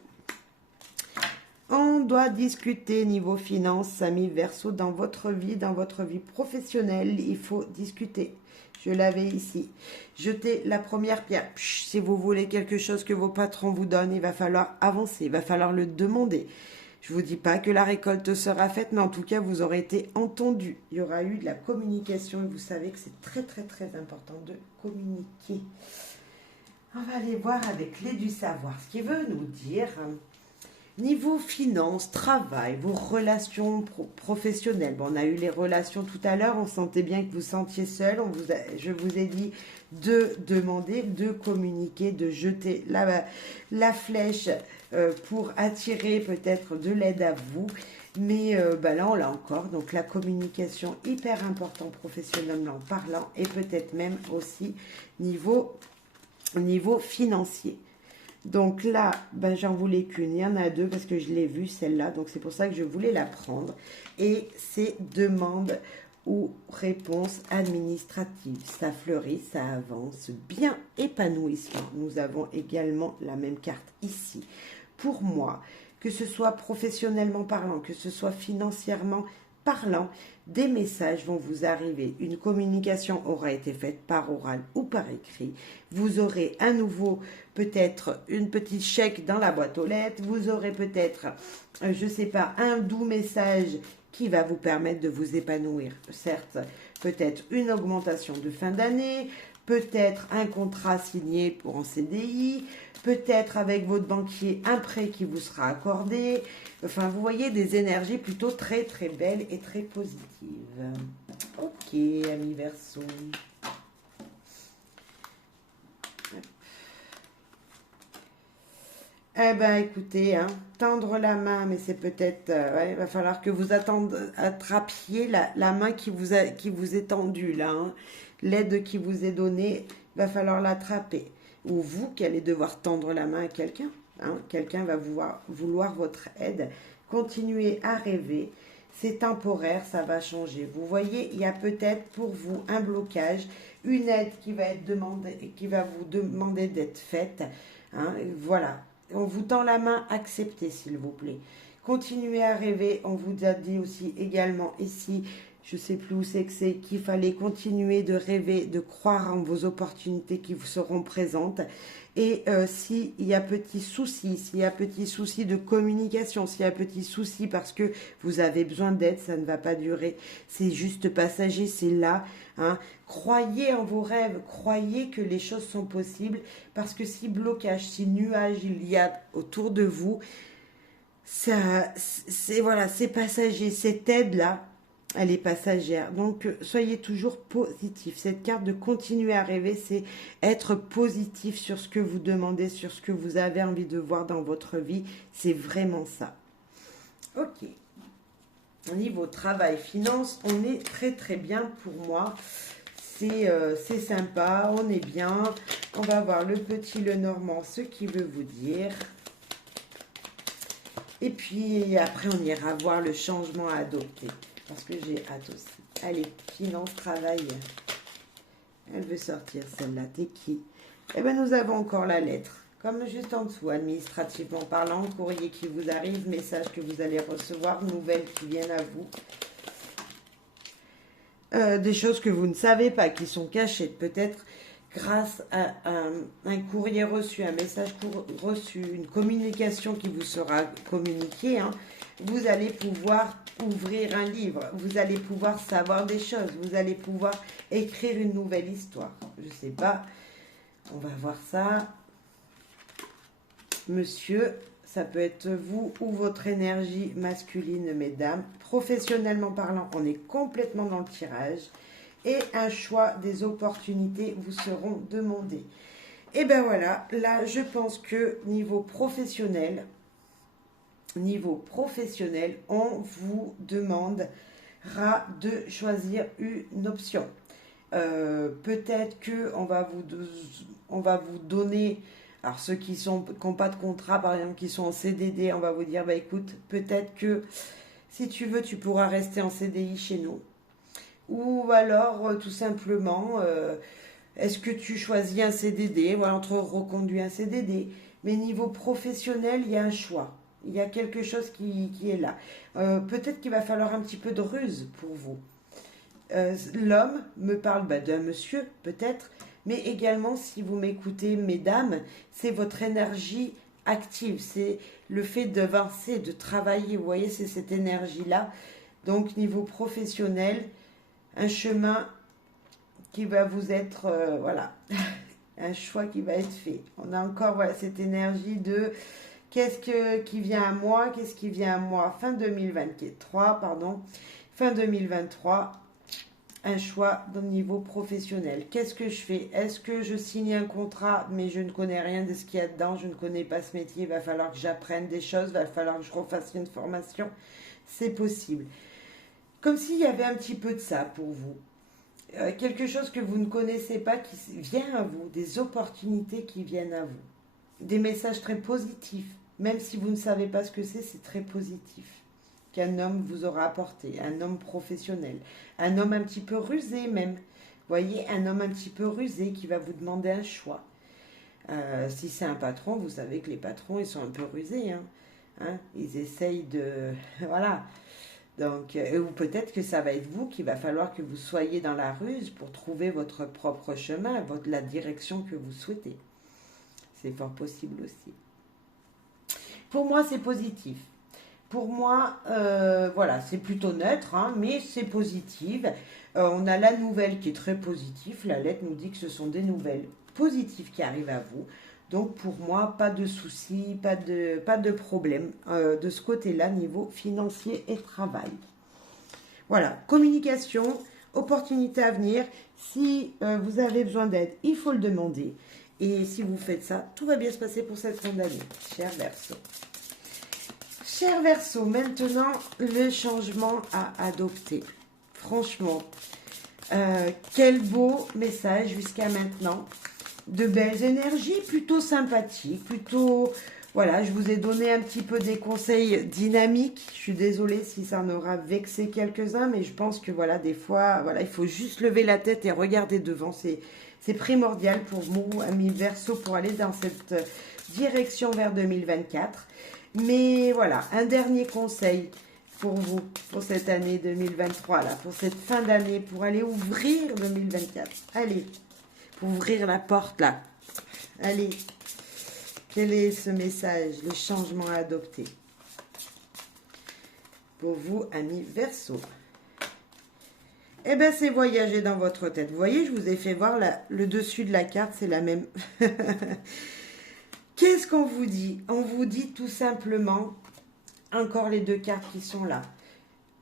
On doit discuter niveau finance, amis Verseau, dans votre vie professionnelle. Il faut discuter. Je l'avais ici. Jetez la première pierre. Si vous voulez quelque chose que vos patrons vous donnent, il va falloir avancer. Il va falloir le demander. Je ne vous dis pas que la récolte sera faite, mais en tout cas, vous aurez été entendu. Il y aura eu de la communication et vous savez que c'est très, très, très important de communiquer. On va aller voir avec clé du savoir ce qu'il veut nous dire. Niveau finance, travail, vos relations professionnelles. Bon, on a eu les relations tout à l'heure, on sentait bien que vous sentiez seul. Je vous ai dit de demander, de communiquer, de jeter la flèche pour attirer peut-être de l'aide à vous. Mais bah là, on l'a encore. Donc, la communication, hyper important professionnellement parlant et peut-être même aussi niveau financier. Donc là, ben, j'en voulais qu'une. Il y en a deux parce que je l'ai vue, celle-là. Donc, c'est pour ça que je voulais la prendre. Et c'est demande ou réponse administrative. Ça fleurit, ça avance. Bien épanouissement. Nous avons également la même carte ici. Pour moi, que ce soit professionnellement parlant, que ce soit financièrement parlant, des messages vont vous arriver. Une communication aura été faite par oral ou par écrit. Vous aurez un nouveau, peut-être une petite chèque dans la boîte aux lettres. Vous aurez peut-être, je ne sais pas, un doux message qui va vous permettre de vous épanouir. Certes, peut-être une augmentation de fin d'année, peut-être un contrat signé pour un CDI, peut-être avec votre banquier un prêt qui vous sera accordé. Enfin, vous voyez des énergies plutôt très très belles et très positives. Ok, amis Verseau. Eh ben, écoutez, hein, tendre la main, mais c'est peut-être, ouais, il va falloir que vous attrapiez la main qui vous est tendue là, hein. L'aide qui vous est donnée, il va falloir l'attraper. Ou vous qui allez devoir tendre la main à quelqu'un. Hein. Quelqu'un va vouloir votre aide. Continuez à rêver. C'est temporaire, ça va changer. Vous voyez, il y a peut-être pour vous un blocage, une aide qui va être demandée, qui va vous demander d'être faite. Hein. Voilà. On vous tend la main, acceptez s'il vous plaît. Continuez à rêver. On vous a dit aussi également ici, je ne sais plus où c'est que c'est, qu'il fallait continuer de rêver, de croire en vos opportunités qui vous seront présentes. Et s'il y a petit souci, s'il y a petit souci de communication, s'il y a petit souci parce que vous avez besoin d'aide, ça ne va pas durer. C'est juste passager, c'est là. Hein. Croyez en vos rêves, croyez que les choses sont possibles parce que si blocage, si nuage il y a autour de vous, ça, c'est passager. Cette aide-là, elle est passagère. Donc, soyez toujours positif. Cette carte de continuer à rêver, c'est être positif sur ce que vous demandez, sur ce que vous avez envie de voir dans votre vie. C'est vraiment ça. Ok. Au niveau travail, finance, on est très très bien pour moi. C'est sympa, on est bien. On va voir le petit, le normand, ce qu'il veut vous dire. Et puis, après, on ira voir le changement à adopter. Parce que j'ai hâte aussi. Allez, finance, travail. Elle veut sortir celle-là. T'es qui? Eh bien, nous avons encore la lettre. Comme juste en dessous, administrativement parlant, courrier qui vous arrive, message que vous allez recevoir, nouvelles qui viennent à vous. Des choses que vous ne savez pas, qui sont cachées. Peut-être grâce à un courrier reçu, un message reçu, une communication qui vous sera communiquée, hein, vous allez pouvoir ouvrir un livre, vous allez pouvoir savoir des choses, vous allez pouvoir écrire une nouvelle histoire. Je sais pas, on va voir ça. Monsieur, ça peut être vous ou votre énergie masculine, mesdames. Professionnellement parlant, on est complètement dans le tirage. Et un choix des opportunités vous seront demandées. Et ben voilà, là je pense que niveau professionnel, on vous demandera de choisir une option. Peut-être que on va vous donner, alors ceux qui n'ont pas de contrat, par exemple, qui sont en CDD, on va vous dire, bah écoute, peut-être que si tu veux, tu pourras rester en CDI chez nous. Ou alors, tout simplement, est-ce que tu choisis un CDD, voilà, entre reconduit un CDD. Mais niveau professionnel, il y a un choix. Il y a quelque chose qui est là. Peut-être qu'il va falloir un petit peu de ruse pour vous. L'homme me parle d'un monsieur, peut-être, mais également, si vous m'écoutez, mesdames, c'est votre énergie active, c'est le fait d'avancer, de travailler, vous voyez, c'est cette énergie-là. Donc, niveau professionnel, un chemin qui va vous être, voilà, un choix qui va être fait. On a encore voilà, cette énergie de qui vient à moi, qu'est-ce qui vient à moi, fin 2023, pardon, fin 2023, un choix au niveau professionnel. Qu'est-ce que je fais? Est-ce que je signe un contrat, mais je ne connais rien de ce qu'il y a dedans, je ne connais pas ce métier, il va falloir que j'apprenne des choses, il va falloir que je refasse une formation, c'est possible. Comme s'il y avait un petit peu de ça pour vous. Quelque chose que vous ne connaissez pas qui vient à vous, des opportunités qui viennent à vous, des messages très positifs, même si vous ne savez pas ce que c'est très positif, qu'un homme vous aura apporté, un homme professionnel, un homme un petit peu rusé même, voyez, un homme un petit peu rusé qui va vous demander un choix. Si c'est un patron, vous savez que les patrons, ils sont un peu rusés, hein, ils essayent de... voilà. Donc, ou peut-être que ça va être vous qu'il va falloir que vous soyez dans la ruse pour trouver votre propre chemin, la direction que vous souhaitez. C'est fort possible aussi. Pour moi, c'est positif. Pour moi, voilà, c'est plutôt neutre, hein, mais c'est positif. On a la nouvelle qui est très positive. La lettre nous dit que ce sont des nouvelles positives qui arrivent à vous. Donc pour moi, pas de soucis, pas de problème de ce côté-là, niveau financier et travail. Voilà, communication, opportunité à venir. Si vous avez besoin d'aide, il faut le demander. Et si vous faites ça, tout va bien se passer pour cette fin d'année, cher Verseau. Cher Verseau, maintenant, le changement à adopter. Franchement, quel beau message jusqu'à maintenant. De belles énergies, plutôt sympathiques, plutôt... Voilà, je vous ai donné un petit peu des conseils dynamiques. Je suis désolée si ça en aura vexé quelques-uns, mais je pense que voilà, des fois, voilà, il faut juste lever la tête et regarder devant. C'est primordial pour vous, amis Verseau, pour aller dans cette direction vers 2024. Mais voilà, un dernier conseil pour vous, pour cette année 2023, là, pour cette fin d'année, pour aller ouvrir 2024. Allez, pour ouvrir la porte, là. Allez, quel est ce message, le changement à adopter pour vous, amis Verseau? Eh bien, c'est voyager dans votre tête. Vous voyez, je vous ai fait voir le dessus de la carte, c'est la même. Qu'est-ce qu'on vous dit? On vous dit tout simplement, encore les deux cartes qui sont là,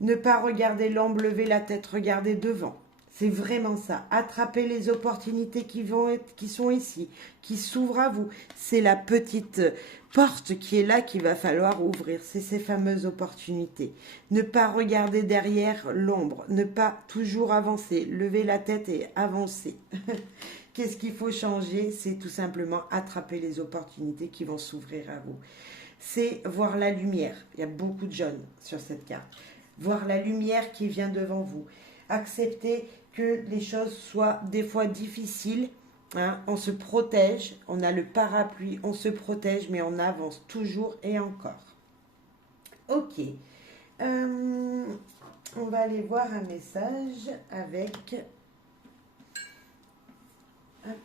ne pas regarder l'ombre, lever la tête, regarder devant. C'est vraiment ça. Attraper les opportunités qui sont ici, qui s'ouvrent à vous. C'est la petite porte qui est là qu'il va falloir ouvrir. C'est ces fameuses opportunités. Ne pas regarder derrière l'ombre. Ne pas toujours avancer. Lever la tête et avancer. Qu'est-ce qu'il faut changer? C'est tout simplement attraper les opportunités qui vont s'ouvrir à vous. C'est voir la lumière. Il y a beaucoup de jaune sur cette carte. Voir la lumière qui vient devant vous. Accepter que les choses soient des fois difficiles. Hein, on se protège, on a le parapluie, on se protège, mais on avance toujours et encore. Ok. On va aller voir un message avec... Hop.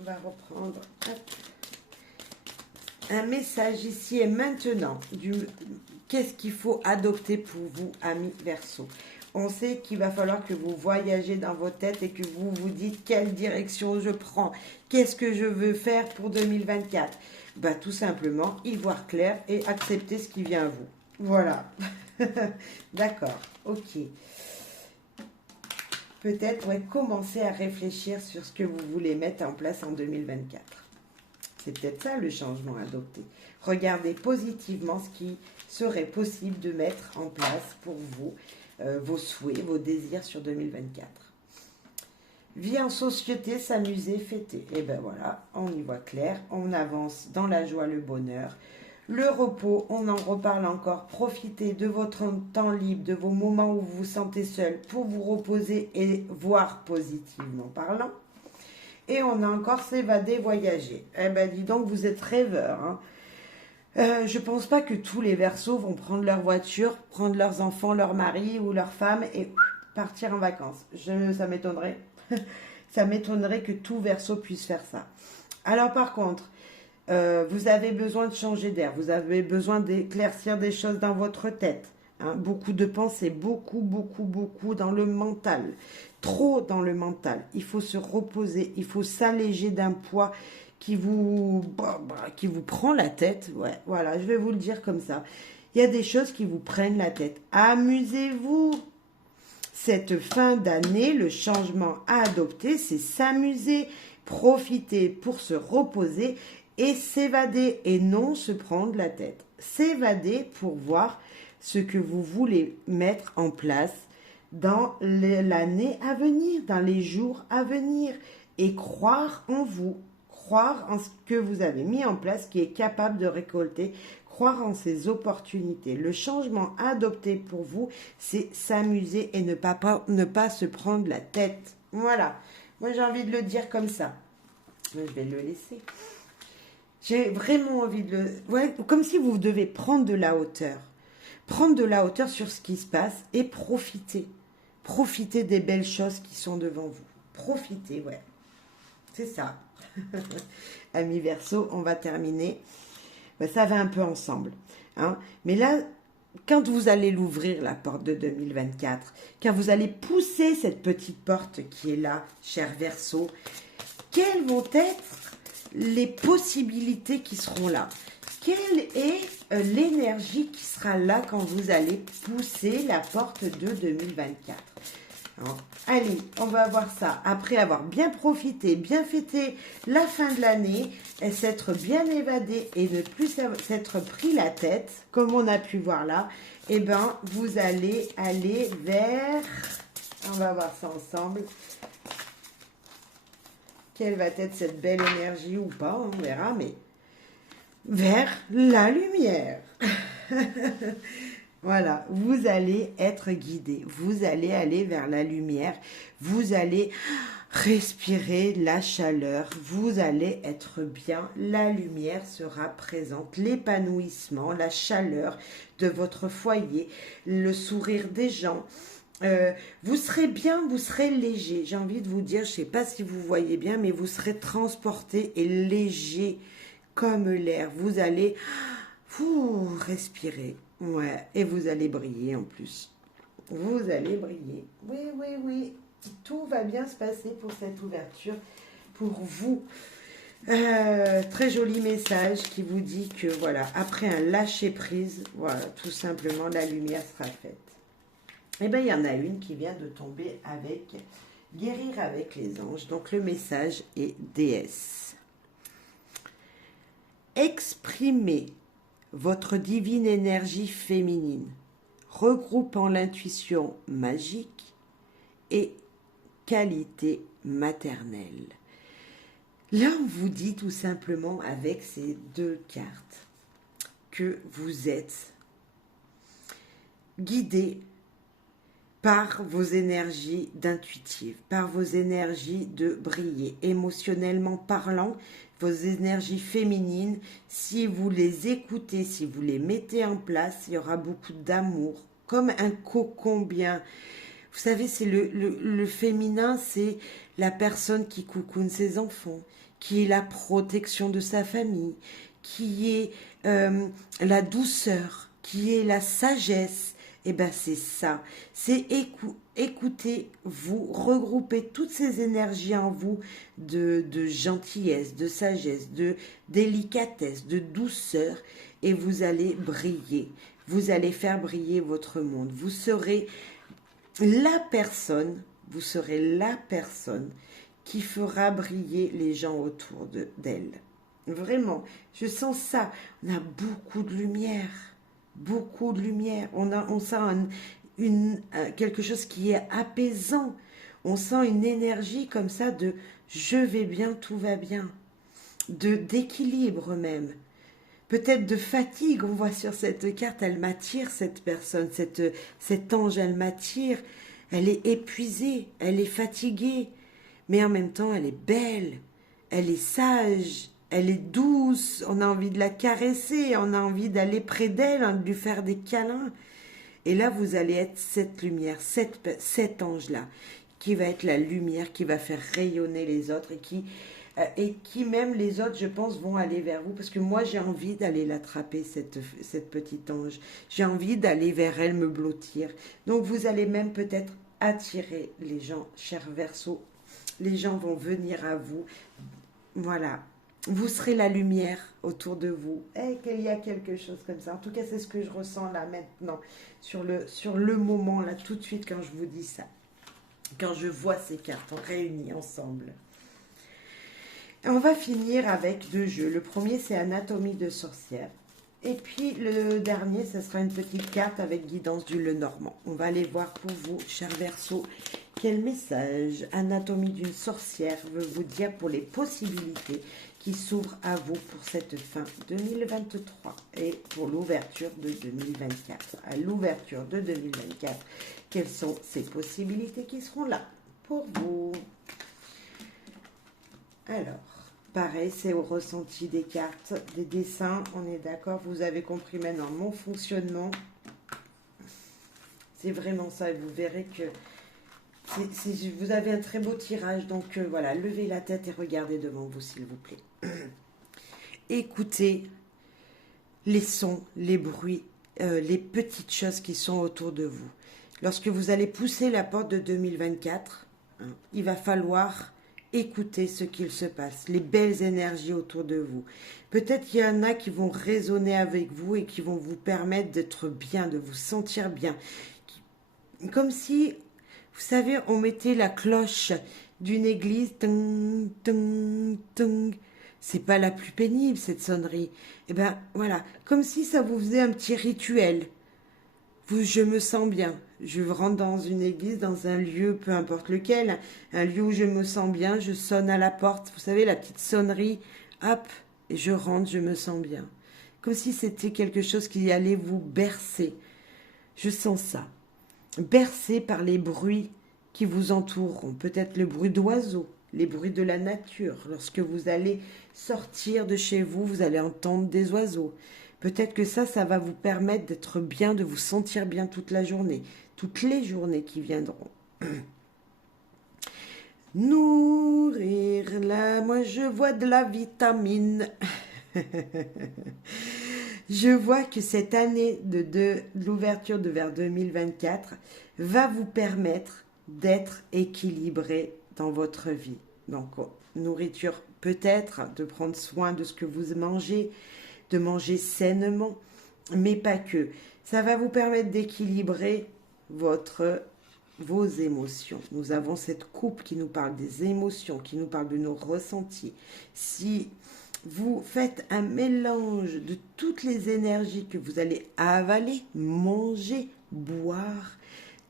On va reprendre... Hop. un message ici et maintenant. Qu'est-ce qu'il faut adopter pour vous, amis Verseau? On sait qu'il va falloir que vous voyagez dans vos têtes et que vous vous dites quelle direction je prends, qu'est-ce que je veux faire pour 2024. Bah, tout simplement, y voir clair et accepter ce qui vient à vous. Voilà. D'accord, ok. Peut-être commencer à réfléchir sur ce que vous voulez mettre en place en 2024. C'est peut-être ça le changement adopté. Regardez positivement ce qui serait possible de mettre en place pour vous, vos souhaits, vos désirs sur 2024. Vie en société, s'amuser, fêter. Et ben voilà, on y voit clair, on avance dans la joie, le bonheur. Le repos, on en reparle encore. Profitez de votre temps libre, de vos moments où vous vous sentez seul pour vous reposer et voir positivement parlant. Et on a encore s'évader, voyager. Eh ben dis donc, vous êtes rêveurs. Hein. Je pense pas que tous les Verseaux vont prendre leur voiture, prendre leurs enfants, leur mari ou leur femme et partir en vacances. Ça m'étonnerait. Ça m'étonnerait que tout Verseau puisse faire ça. Alors par contre, vous avez besoin de changer d'air, vous avez besoin d'éclaircir des choses dans votre tête. Hein, beaucoup de pensées, beaucoup dans le mental. Trop dans le mental. Il faut se reposer, il faut s'alléger d'un poids qui vous prend la tête. Ouais, voilà, je vais vous le dire comme ça. Il y a des choses qui vous prennent la tête. Amusez-vous. Cette fin d'année, le changement à adopter, c'est s'amuser, profiter pour se reposer et s'évader et non se prendre la tête. S'évader pour voir ce que vous voulez mettre en place dans l'année à venir, dans les jours à venir et croire en vous, croire en ce que vous avez mis en place qui est capable de récolter, croire en ces opportunités. Le changement à adopter pour vous, c'est s'amuser et ne pas se prendre la tête. Voilà, moi j'ai envie de le dire comme ça. Je vais le laisser. J'ai vraiment envie de le... Ouais, comme si vous devez prendre de la hauteur. Prendre de la hauteur sur ce qui se passe et profiter. Profiter des belles choses qui sont devant vous. Profiter, ouais. C'est ça. Amis Verseau, on va terminer. Ben, ça va un peu ensemble. Hein. Mais là, quand vous allez l'ouvrir, la porte de 2024, quand vous allez pousser cette petite porte qui est là, cher Verseau, quelles vont être les possibilités qui seront là? Quelle est l'énergie qui sera là quand vous allez pousser la porte de 2024? Alors, allez, on va voir ça. Après avoir bien profité, bien fêté la fin de l'année, et s'être bien évadé et ne plus s'être pris la tête, comme on a pu voir là, eh ben, vous allez aller vers... On va voir ça ensemble. Quelle va être cette belle énergie ou pas, on verra, mais vers la lumière. Voilà, vous allez être guidé, vous allez aller vers la lumière, vous allez respirer la chaleur, vous allez être bien, la lumière sera présente, l'épanouissement, la chaleur de votre foyer, le sourire des gens. Vous serez bien, vous serez léger. J'ai envie de vous dire, je ne sais pas si vous voyez bien, mais vous serez transporté et léger comme l'air. Vous allez respirer. Ouais, et vous allez briller en plus. Vous allez briller. Oui. Tout va bien se passer pour cette ouverture, pour vous. Très joli message qui vous dit que voilà, après un lâcher prise, voilà, tout simplement la lumière sera faite. Eh bien, il y en a une qui vient de tomber avec guérir avec les anges. Donc, le message est déesse. Exprimez votre divine énergie féminine, regroupant l'intuition magique et qualité maternelle. Là, on vous dit tout simplement avec ces deux cartes que vous êtes guidé par vos énergies d'intuitive, par vos énergies de briller, émotionnellement parlant, vos énergies féminines, si vous les écoutez, si vous les mettez en place, il y aura beaucoup d'amour, comme un cocon bien. Vous savez, c'est le féminin, c'est la personne qui coucoune ses enfants, qui est la protection de sa famille, qui est la douceur, qui est la sagesse. Eh bien, c'est ça. C'est écouter, vous regrouper toutes ces énergies en vous de gentillesse, de sagesse, de délicatesse, de douceur, et vous allez briller. Vous allez faire briller votre monde. Vous serez vous serez la personne qui fera briller les gens autour d'elle. Vraiment, je sens ça. On a beaucoup de lumière. Beaucoup de lumière. On sent quelque chose qui est apaisant. On sent une énergie comme ça de je vais bien, tout va bien. D'équilibre même. Peut-être de fatigue. On voit sur cette carte, elle m'attire cette personne, cet ange, elle m'attire. Elle est épuisée, elle est fatiguée. Mais en même temps, elle est belle, elle est sage, elle est douce, on a envie de la caresser, on a envie d'aller près d'elle, de lui faire des câlins. Et là, vous allez être cette lumière, cet ange-là, qui va être la lumière, qui va faire rayonner les autres et qui même les autres, je pense, vont aller vers vous. Parce que moi, j'ai envie d'aller l'attraper, cette petite ange. J'ai envie d'aller vers elle, me blottir. Donc, vous allez même peut-être attirer les gens, chers Verseaux. Les gens vont venir à vous. Voilà. Vous serez la lumière autour de vous. Et qu'il y a quelque chose comme ça. En tout cas, c'est ce que je ressens là maintenant. Sur le moment, là, tout de suite, quand je vous dis ça. Quand je vois ces cartes réunies ensemble. On va finir avec 2 jeux. Le premier, c'est Anatomie de sorcière. Et puis, le dernier, ce sera une petite carte avec guidance du Lenormand. On va aller voir pour vous, chers Verseaux, quel message Anatomie d'une sorcière veut vous dire pour les possibilités qui s'ouvrent à vous pour cette fin 2023 et pour l'ouverture de 2024. À l'ouverture de 2024, quelles sont ces possibilités qui seront là pour vous? Alors, pareil, c'est au ressenti des cartes, des dessins, on est d'accord, vous avez compris maintenant mon fonctionnement. C'est vraiment ça, et vous verrez que vous avez un très beau tirage, donc voilà, levez la tête et regardez devant vous, s'il vous plaît. Écoutez les sons, les bruits, les petites choses qui sont autour de vous. Lorsque vous allez pousser la porte de 2024, il va falloir écouter ce qu'il se passe, les belles énergies autour de vous. Peut-être qu'il y en a qui vont résonner avec vous et qui vont vous permettre d'être bien, de vous sentir bien. Comme si, vous savez, on mettait la cloche d'une église, tung, tung, tung. C'est pas la plus pénible, cette sonnerie. Eh bien, voilà, comme si ça vous faisait un petit rituel. Je me sens bien. Je rentre dans une église, dans un lieu, peu importe lequel, un lieu où je me sens bien, je sonne à la porte. Vous savez, la petite sonnerie, hop, et je rentre, je me sens bien. Comme si c'était quelque chose qui allait vous bercer. Je sens ça. Bercé par les bruits qui vous entourent. Peut-être le bruit d'oiseaux, les bruits de la nature. Lorsque vous allez sortir de chez vous, vous allez entendre des oiseaux. Peut-être que ça va vous permettre d'être bien, de vous sentir bien toute la journée, toutes les journées qui viendront. Nourrir là, moi je vois de la vitamine. Je vois que cette année de l'ouverture de vers 2024 va vous permettre d'être équilibré dans votre vie. Donc, nourriture peut-être, de prendre soin de ce que vous mangez, de manger sainement, mais pas que. Ça va vous permettre d'équilibrer vos émotions. Nous avons cette coupe qui nous parle des émotions, qui nous parle de nos ressentis. Si vous faites un mélange de toutes les énergies que vous allez avaler, manger, boire,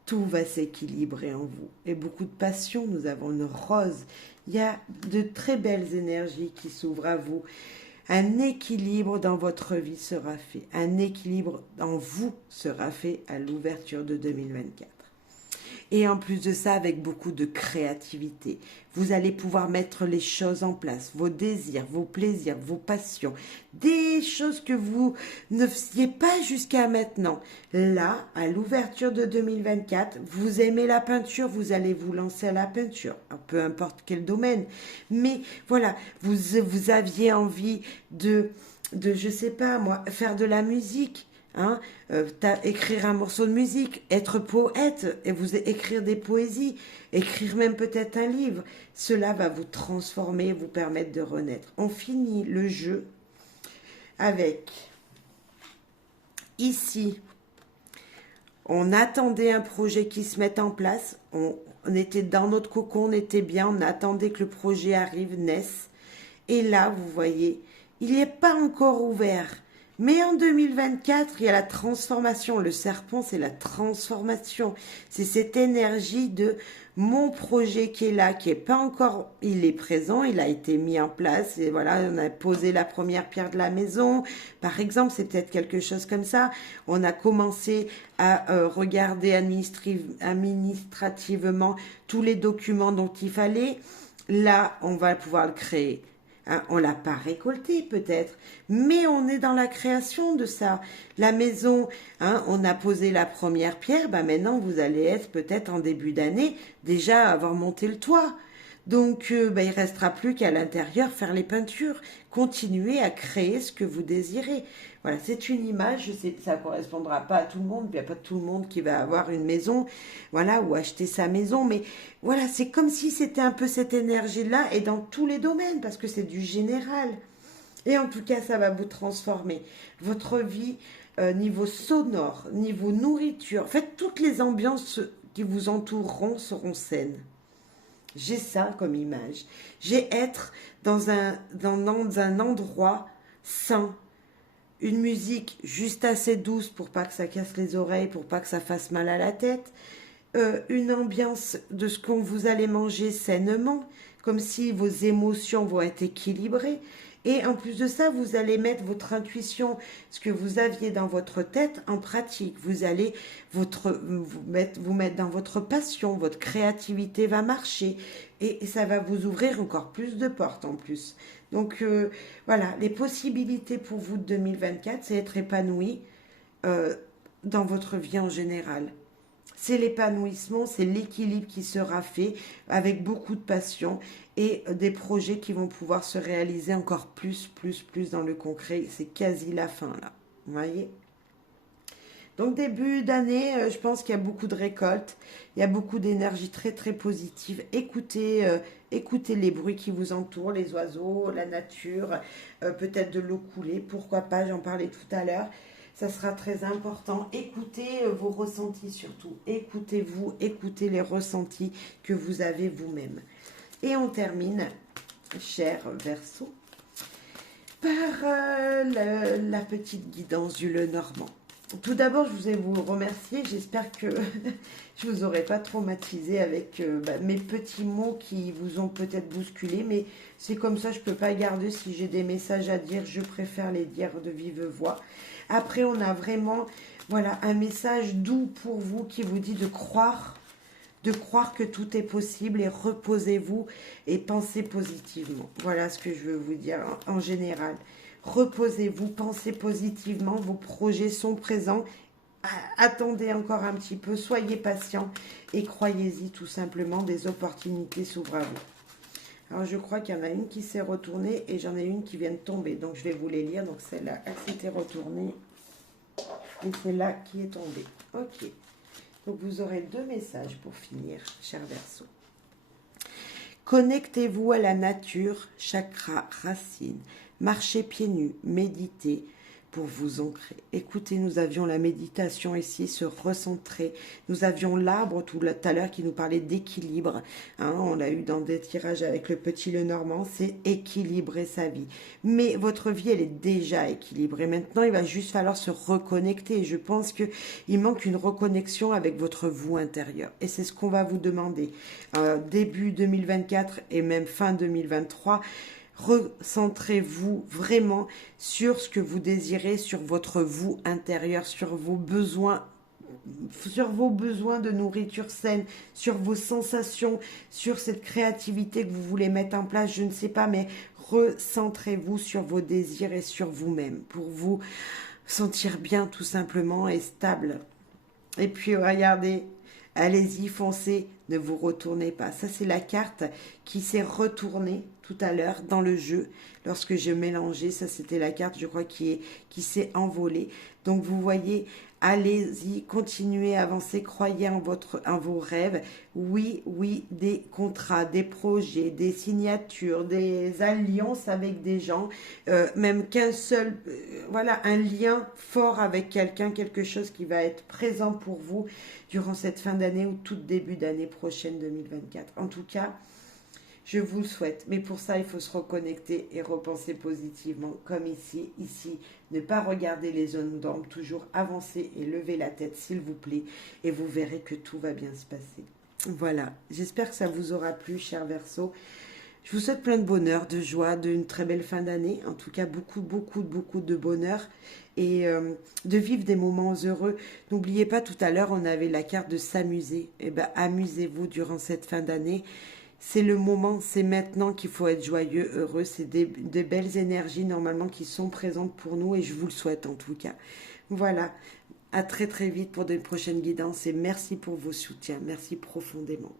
tout va s'équilibrer en vous. Et beaucoup de passion, nous avons une rose. Il y a de très belles énergies qui s'ouvrent à vous. Un équilibre dans votre vie sera fait. Un équilibre en vous sera fait à l'ouverture de 2024. Et en plus de ça, avec beaucoup de créativité, vous allez pouvoir mettre les choses en place, vos désirs, vos plaisirs, vos passions, des choses que vous ne faisiez pas jusqu'à maintenant. Là, à l'ouverture de 2024, vous aimez la peinture, vous allez vous lancer à la peinture, peu importe quel domaine. Mais voilà, vous aviez envie de je sais pas moi, faire de la musique, hein, écrire un morceau de musique, être poète et vous écrire des poésies, écrire même peut-être un livre. Cela va vous transformer, vous permettre de renaître. On finit le jeu avec ici. On attendait un projet qui se mette en place. On était dans notre cocon, on était bien. On attendait que le projet arrive, naisse. Et là, vous voyez, il n'est pas encore ouvert. Mais en 2024, il y a la transformation. Le serpent, c'est la transformation. C'est cette énergie de mon projet qui est là, qui est pas encore, il est présent, il a été mis en place. Et voilà, on a posé la première pierre de la maison. Par exemple, c'est peut-être quelque chose comme ça. On a commencé à regarder administrativement tous les documents dont il fallait. Là, on va pouvoir le créer. Hein, on l'a pas récolté peut-être, mais on est dans la création de ça. La maison, hein, on a posé la première pierre, bah maintenant vous allez être peut-être en début d'année déjà avoir monté le toit. Donc bah, il restera plus qu'à l'intérieur faire les peintures, continuer à créer ce que vous désirez. Voilà, c'est une image, je sais que ça correspondra pas à tout le monde, il n'y a pas tout le monde qui va avoir une maison, voilà, ou acheter sa maison, mais voilà, c'est comme si c'était un peu cette énergie-là et dans tous les domaines, parce que c'est du général. Et en tout cas, ça va vous transformer. Votre vie, niveau sonore, niveau nourriture, en fait, toutes les ambiances qui vous entoureront seront saines. J'ai ça comme image. J'ai être dans un endroit sain. Une musique juste assez douce pour pas que ça casse les oreilles, pour pas que ça fasse mal à la tête. Une ambiance de ce qu'on vous allez manger sainement, comme si vos émotions vont être équilibrées. Et en plus de ça, vous allez mettre votre intuition, ce que vous aviez dans votre tête, en pratique. Vous allez vous mettre dans votre passion, votre créativité va marcher et ça va vous ouvrir encore plus de portes en plus. Donc voilà, les possibilités pour vous de 2024, c'est être épanoui euh, dans votre vie en général. C'est l'épanouissement, c'est l'équilibre qui sera fait avec beaucoup de passion et des projets qui vont pouvoir se réaliser encore plus dans le concret. C'est quasi la fin là. Vous voyez? Donc début d'année, je pense qu'il y a beaucoup de récoltes, il y a beaucoup d'énergie très positive. Écoutez les bruits qui vous entourent, les oiseaux, la nature, peut-être de l'eau coulée, pourquoi pas, j'en parlais tout à l'heure. Ça sera très important. Écoutez vos ressentis surtout. Écoutez-vous, écoutez les ressentis que vous avez vous-même. Et on termine, cher Verseau, par la petite guidance du Lenormand. Tout d'abord, je voulais vous remercier. J'espère que je vous aurai pas traumatisé avec mes petits mots qui vous ont peut-être bousculé, mais c'est comme ça, je peux pas garder. Si j'ai des messages à dire, je préfère les dire de vive voix. Après, on a vraiment, voilà, un message doux pour vous qui vous dit de croire que tout est possible et reposez-vous et pensez positivement. Voilà ce que je veux vous dire en général. Reposez-vous, pensez positivement, vos projets sont présents. Attendez encore un petit peu, soyez patient et croyez-y tout simplement, des opportunités s'ouvrent à vous. Alors je crois qu'il y en a une qui s'est retournée et j'en ai une qui vient de tomber. Donc je vais vous les lire. Donc celle-là, elle s'était retournée et celle-là qui est tombée. Ok. Donc vous aurez deux messages pour finir, cher Verseau. Connectez-vous à la nature, chakra, racine. Marchez pieds nus, méditez pour vous ancrer. Écoutez, nous avions la méditation ici, se recentrer. Nous avions l'arbre tout à l'heure qui nous parlait d'équilibre. Hein, on l'a eu dans des tirages avec le petit Lenormand, c'est équilibrer sa vie. Mais votre vie, elle est déjà équilibrée. Maintenant, il va juste falloir se reconnecter. Je pense qu'il manque une reconnexion avec votre vous intérieur. Et c'est ce qu'on va vous demander. Début 2024 et même fin 2023, recentrez-vous vraiment sur ce que vous désirez, sur votre vous intérieur, sur vos besoins de nourriture saine, sur vos sensations, sur cette créativité que vous voulez mettre en place, je ne sais pas, mais recentrez-vous sur vos désirs et sur vous-même pour vous sentir bien tout simplement et stable. Et puis regardez, Allez-y, foncez, ne vous retournez pas. Ça, c'est la carte qui s'est retournée tout à l'heure dans le jeu. Lorsque je mélangeais, ça, c'était la carte, je crois, qui s'est envolée. Donc, vous voyez, allez-y, continuez à avancer, croyez en vos rêves. Oui, oui, des contrats, des projets, des signatures, des alliances avec des gens, même qu'un seul, voilà, un lien fort avec quelqu'un, quelque chose qui va être présent pour vous durant cette fin d'année ou tout début d'année prochaine 2024. En tout cas, je vous le souhaite. Mais pour ça, il faut se reconnecter et repenser positivement, comme ici. Ici, ne pas regarder les zones d'ombre, toujours avancer et lever la tête, s'il vous plaît. Et vous verrez que tout va bien se passer. Voilà, j'espère que ça vous aura plu, cher Verseau. Je vous souhaite plein de bonheur, de joie, d'une très belle fin d'année. En tout cas, beaucoup, beaucoup, beaucoup de bonheur et de vivre des moments heureux. N'oubliez pas, tout à l'heure, on avait la carte de s'amuser. Eh bien, amusez-vous durant cette fin d'année. C'est le moment, c'est maintenant qu'il faut être joyeux, heureux. C'est des belles énergies, normalement, qui sont présentes pour nous et je vous le souhaite, en tout cas. Voilà, à très, très vite pour de prochaines guidances et merci pour vos soutiens. Merci profondément.